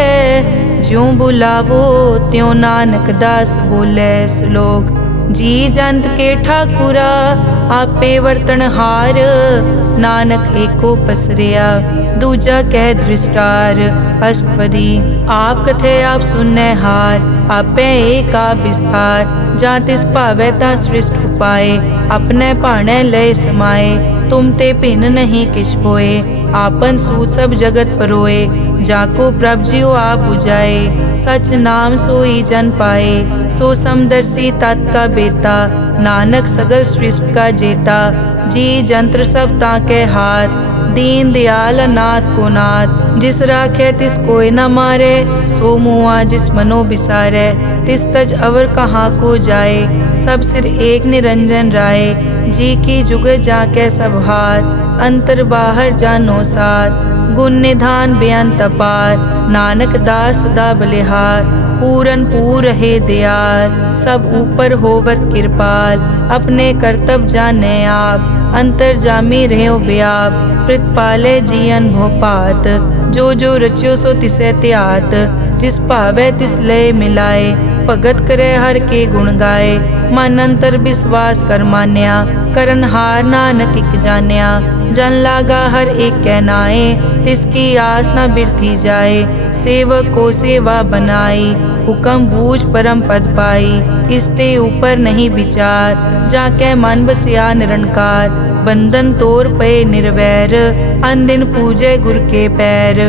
ज्यों बुलावो त्यों नानक दास बोले। श्लोक जी जंत के ठाकुरा, आपे वर्तन हार। नानक एको पसरिया, दूजा कह दृष्टार। अष्टपदी आप कथे आप सुनने हार, आपे एक आप विस्तार। जा तिस भावे ता सृष्ट उपाय, अपने भाणे लय समाए। तुम ते भिन्न नहीं किछ होए, आपन सूत सब जगत परोए। जाको प्रभ जियो आप बुझाए, सच नाम सोई जन पाए। सो समदर्शी तत् का बेता, नानक सगल सृष्टि का जेता। जी जंत्र सब ताके हाथ, दीन दयाल अनाथ को नाथ। जिस राखे तिस कोई न मारे, सो मुआ जिस मनो बिसारे। तिस तज अवर कहाँ को जाए, सब सिर एक निरंजन राय। जी की जुग जाके सब हाथ, अंतर बाहर जानो साथ। गुण निधान बेअंत अपार, नानक दास सदा बलिहार। पूरन पूर रहे दयाल, सब ऊपर होवत कृपाल। अपने करतब जाने आप, अंतर जामी रहो व्याप। प्रतिपाले जियन भोपात, जो जो रचियो सो तिसे त्यात। जिस भावे तिस लय मिलाए, भगत करे हर के गुण गाए। मन अंतर विश्वास कर मान्या, करन हार नानक इक जान्या। जन लागा हर एक कै नाए, तिसकी आस न बिरथी जाए। सेवक को सेवा बनाई, हुक्म बूझ परम पद पाई। इसते ऊपर नहीं विचार, जाके मन बसिया निरंकार। बंधन तोर पे निर्वैर, अन दिन पूजे गुर के पैर।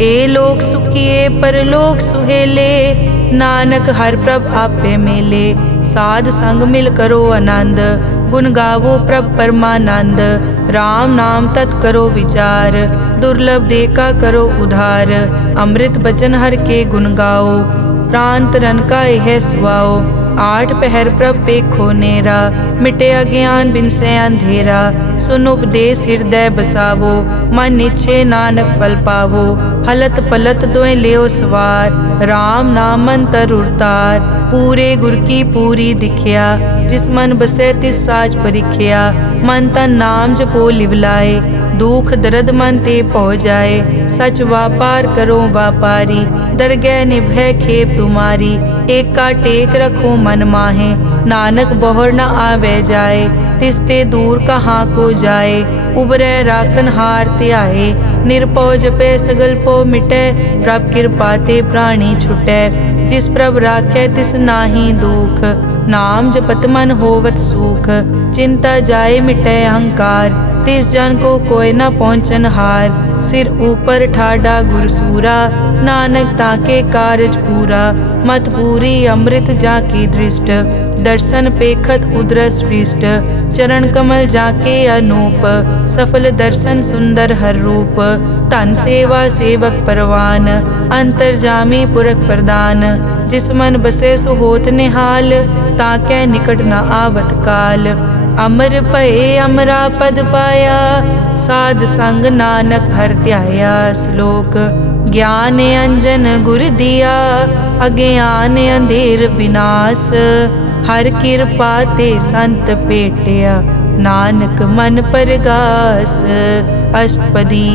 ए लोक सुखिए परलोक सुहेले, नानक हर प्रभ आपे मेले। साध संग मिल करो आनंद, गुण गावो प्रभ परमानंद। राम नाम तत् करो विचार, दुर्लभ देखा करो उधार। अमृत बचन हर के गुण गाओ, प्राण तरन का यह सुआओ। आठ पहर प्रभ पेखो नेरा, मिटे अज्ञान बिन से अंधेरा। सुन उपदेश हृदय बसावो, मन इच्छे नानक फल पावो। हलत पलत दोए लियो सवार, राम नाम अंतर उरतार। पूरे गुर की पूरी दिखिया, जिस मन बसे तिस साज परिख्या। मन तन नाम जपो लिवलाए, दुख दर्द मन ते पौ जाए। सच व्यापार करो व्यापारी, दरगह निभय खेप तुम्हारी। एक का टेक रखो मन माहे, नानक बहुर न आवे जाए। तिसते दूर कहाँ को जाए, उबरे राखन हार त्याए। निरपौ जपे सगल पो मिटे, प्रभ कृपा ते प्राणी छुटे। जिस प्रभ राखे तिस नाही दुख, नाम जपत मन होवत सुख। चिंता जाए मिटे अहंकार, तिस जन को कोई न पहुँचन हार। सिर ऊपर ठाडा गुरसूरा, नानक ताके कारज पूरा। मत पूरी अमृत जाकी दृष्ट, दर्शन पेखत उदरस पृष्ठ। चरण कमल जाके अनूप, सफल दर्शन सुंदर हर रूप। धन सेवा सेवक परवान, अंतर्जामी पुरख प्रदान। जिस मन बसे सो होत निहाल, ताकै निकट न आवत काल। अमर भये अमरा पद पाया, साध संग नानक हर ध्याया। श्लोक ज्ञान अंजन गुर दिया, अज्ञान अंधेर विनाश। हर कृपा ते संत पेटिया, नानक मन परगास। अष्टपदी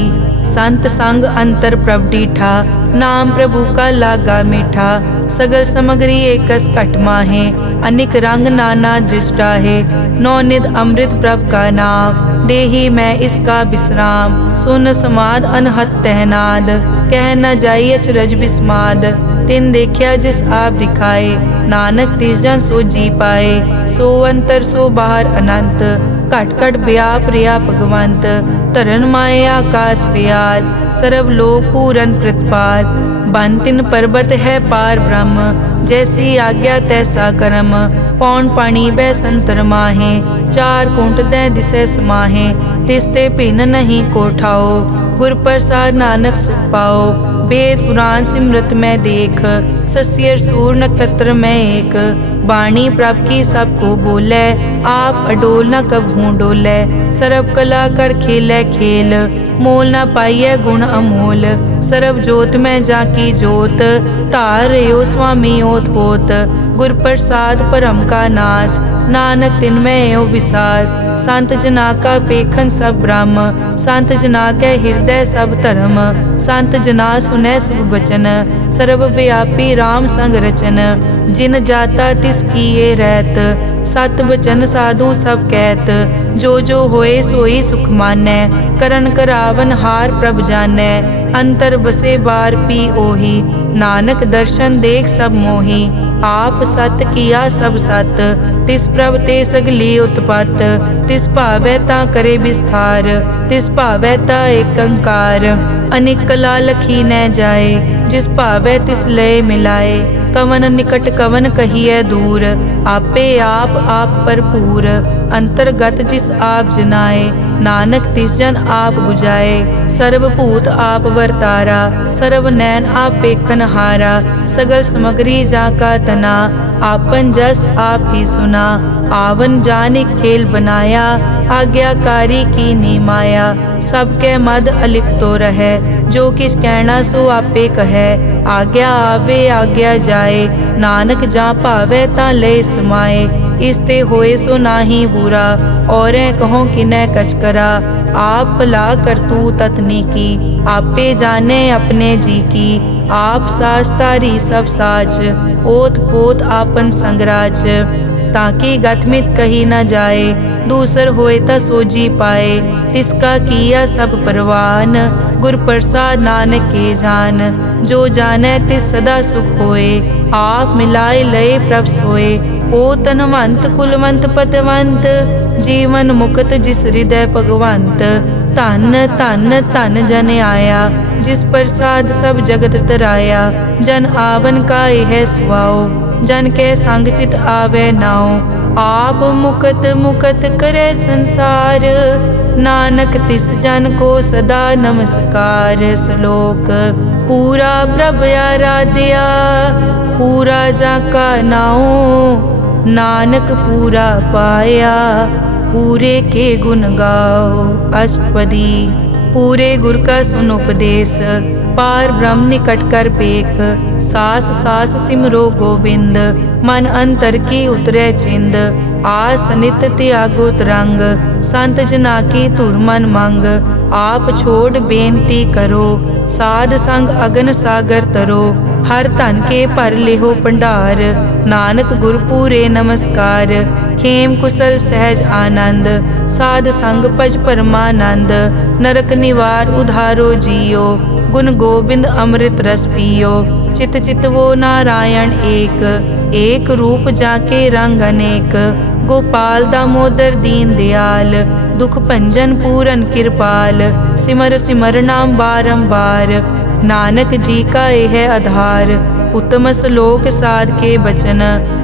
संत संग अंतर प्रभ डीठा, नाम प्रभु का लागा मीठा। सगल समग्री एकस घट माहे, अनिक रंग नाना दृष्टा है। नौनिध अमृत प्रभ का नाम, देही मैं इसका विश्राम। सुन समाद अनहत तहनाद, कह न जाई अचरज बिस्माद। तिन देखिया जिस आप दिखाए, नानक तिस जन सो जी पाए। सो अंतर सो बाहर अनंत, घट घट व्याप रिया भगवंत। धरन माए आकाश प्यार, सर्व लोक पूरन प्रतिपाल। बन तिन पर्वत है पार ब्रह्म, जैसी आज्ञा तैसा कर्म। पौन पानी बै संतर माहे, चार कुंट दै दिसै समाहे। तिसते भिन्न नहीं को ठाओ, गुर प्रसाद नानक सुख पाओ। वेद पुराण सिमरत में देख, सस्यर सूर नक्षत्र में एक। वाणी प्रभ की सबको बोले, आप अडोल न कबहूँ डोले। सर्व कला कर खेलै खेल, मोल न पाइयै गुण अमोल। सर्व जोत में जाकी जोत, धार रहो स्वामी ओत पोत। गुर प्रसाद परम का नाश, नानक तिन में यो विसास। संत जना का पेखन सब ब्रह्म, संत जना के हृदय सब धर्म। संत जना सुनै शुभ वचन, सर्व व्यापी राम संग रचन। जिन जाता तिस किए रहत, सत वचन साधु सब कहत। जो जो होए सोई सुख मानै, करन करावन हार प्रभ जानै। अंतर बसे बार पी ओही, नानक दर्शन देख सब मोही। आप सत किया सब सत, तिस प्रभ ते सगली उत्पत। तिस भावै ता करे विस्तार, तिस भावै ता एकंकार। अनेक कला लखी न जाए, जिस भावै तिस लय मिलाए। कवन निकट कवन कहिए दूर, आपे आप भरपूर। अंतर्गत जिस आप जनाए, नानक तिस जन आप बुझाए। सर्वभूत आप वर्तारा, सर्व नैन आप पेखन हारा। सगल समग्री जाका तना, आपन जस आप ही सुना। आवन जानि खेल बनाया, आज्ञाकारी की नी माया। सबके मद अलिप्तो रहे, जो किस कहना सो आपे कहे। आज्ञा आवे आज्ञा जाए, नानक जा भावे ता ले समाए। इसते होए सो नाही बुरा, औरें कहो किनै कछ करा। आप भला करतू ततनी की, आपे जाने अपने जी की। आप साज तारी सब साज, ओत पोत आपन संगराज। ताकि गतमित कही न जाए, दूसर होए ता सोजी पाए। तिसका किया सब परवान, गुर प्रसाद नानक के जान। जो जाने तिस सदा सुख होए, आप मिलाए लय प्रभ सोए। ओ तनवंत कुलवंत पतवंत, जीवन मुक्त जिस हृदय भगवंत। धन धन धन जन आया, जिस प्रसाद सब जगत तराया। जन आवन का यह सुआओ, जन के संग चित आवे नाओ। आप मुकत मुकत करे संसार, नानक तिस जन को सदा नमस्कार। श्लोक पूरा प्रभ आराध्या, पूरा जाका नाओ। नानक पूरा पाया, पूरे के गुण गाओ। अष्टपदी पूरे गुर का सुन उपदेश, पार ब्रह्म निकट कर पेख। सास सास सिमरो गोविंद, मन अंतर की उतरे चिंद। आस नित त्यागो तरंग, संत जना की धुर मन मंग। आप छोड़ बेनती करो, साध संग अगन सागर तरो। हर धन के भर लिहो भंडार, नानक गुर पूरे नमस्कार। खेम कुशल सहज आनंद, साध संग भज परमानंद। नरक निवार उधारो जियो, गुण गोबिंद अमृत रस पियो। चित चित वो नारायण एक, एक रूप जाके रंग अनेक। गोपाल दामोदर दीन दयाल, दुख भंजन पूरन कृपाल, सिमर सिमर नाम बारंबार, नानक जी का यह आधार। उत्तम श्लोक साध के बचन,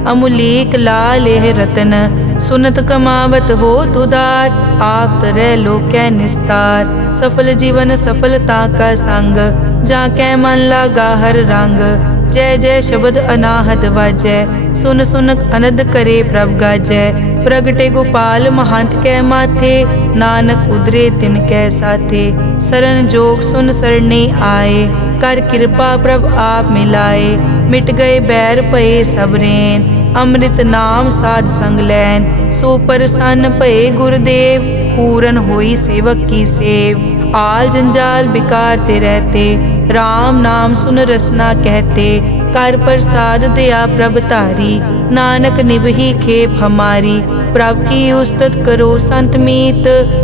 अमुलीक लाल यह रतन, सुनत कमावत हो तुदार, आप तरह लोकै निस्तार। सफल जीवन सफलता का संग, जाकै मन लागा हर रंग, जय जय शब्द अनाहत वाजै, सुन सुन अनद करे प्रभ गाजै। प्रगटे गोपाल महंत कै माथे, नानक उदरे तिन कै साथे। सरन जोग सुन सरने आए, कर कृपा प्रभ आप मिलाए। मिट गए बैर भये सब रैन, अमृत नाम साध संग लैन। सो प्रसन्न भये गुरुदेव, पूरन होई सेवक की सेव। आल जंजाल बिकार ते रहते, राम नाम सुन रसना कहते। कर प्रसाद दया प्रभ तारी, नानक निभही खेप हमारी। प्रभ की उस्तत करो संत मीत,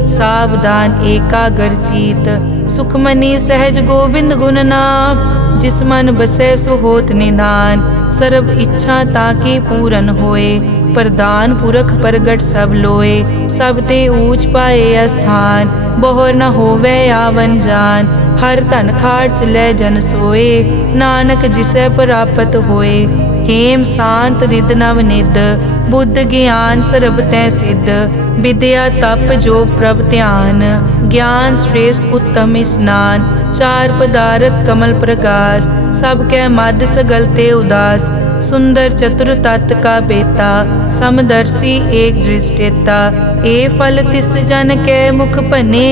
सावधान एकाग्र चीत। सुखमनी सहज गोबिंद गुण नाम, जिस मन बसै सो होत निधान। सर्ब इच्छा ताकी पूरन होए, प्रदान पुरख प्रगट सब लोए। सब ते ऊंच पाए अस्थान, बोहर न होवे आवन जान। हर धन खार्च लै जन सोए, नानक जिसै प्राप्त होए। हेम शांत रिद नव निद, बुद्ध ज्ञान सर्ब तै सिद्ध। विद्या तप जोग प्रभ ध्यान, ज्ञान श्रेष्ठ उत्तम स्नान। चार पदारथ कमल प्रकाश, सब कै मद सगल ते उदास। सुंदर चतुर तत् का बेता, समदर्शी एक दृष्टेता। ए फल तिस जन कै मुख बने,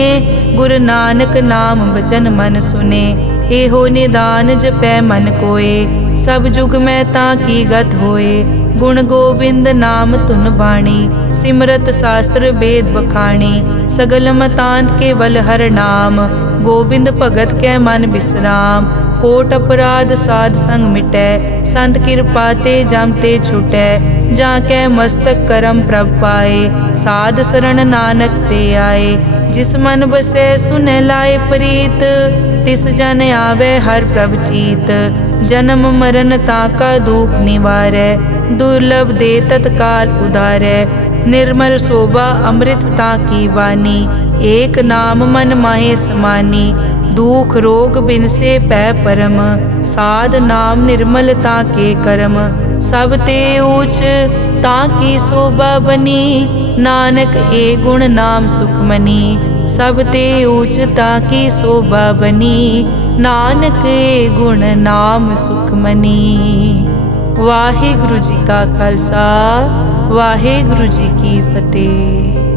गुरु नानक नाम वचन मन सुने। एहो निदान जपै मन कोय, सब जुग में ताकी गत होए। गुण गोबिंद नाम धुन बाणी, सिमरत शास्त्र वेद बखाणी। सगल मतांत केवल हर नाम, गोबिंद भगत कै मन विश्राम। कोट अपराध साध संग मिटै, संत कृपा ते जम ते छुटै। जाकै मस्तक करम प्रभ पाए, साध शरण नानक ते आए। जिस मन बसै सुनै लाए प्रीत, तिस जन आवे हर प्रभ चीत। जन्म मरण ताका दुख निवारै, दुर्लभ दे तत्काल उदारै। निर्मल शोभा अमृत ताकी वानी, एक नाम मन माहे समानी। दुख रोग बिनसे पै परम, साध नाम निर्मल ताके करम। सब ते ऊच ताकी शोभा बनी, नानक ए गुण नाम सुखमनी। सब ते ऊच ताकी शोभा बनी, नानक ए गुण नाम सुखमनी। वाहिगुरु जी का खालसा, वाहिगुरु जी की फतेह।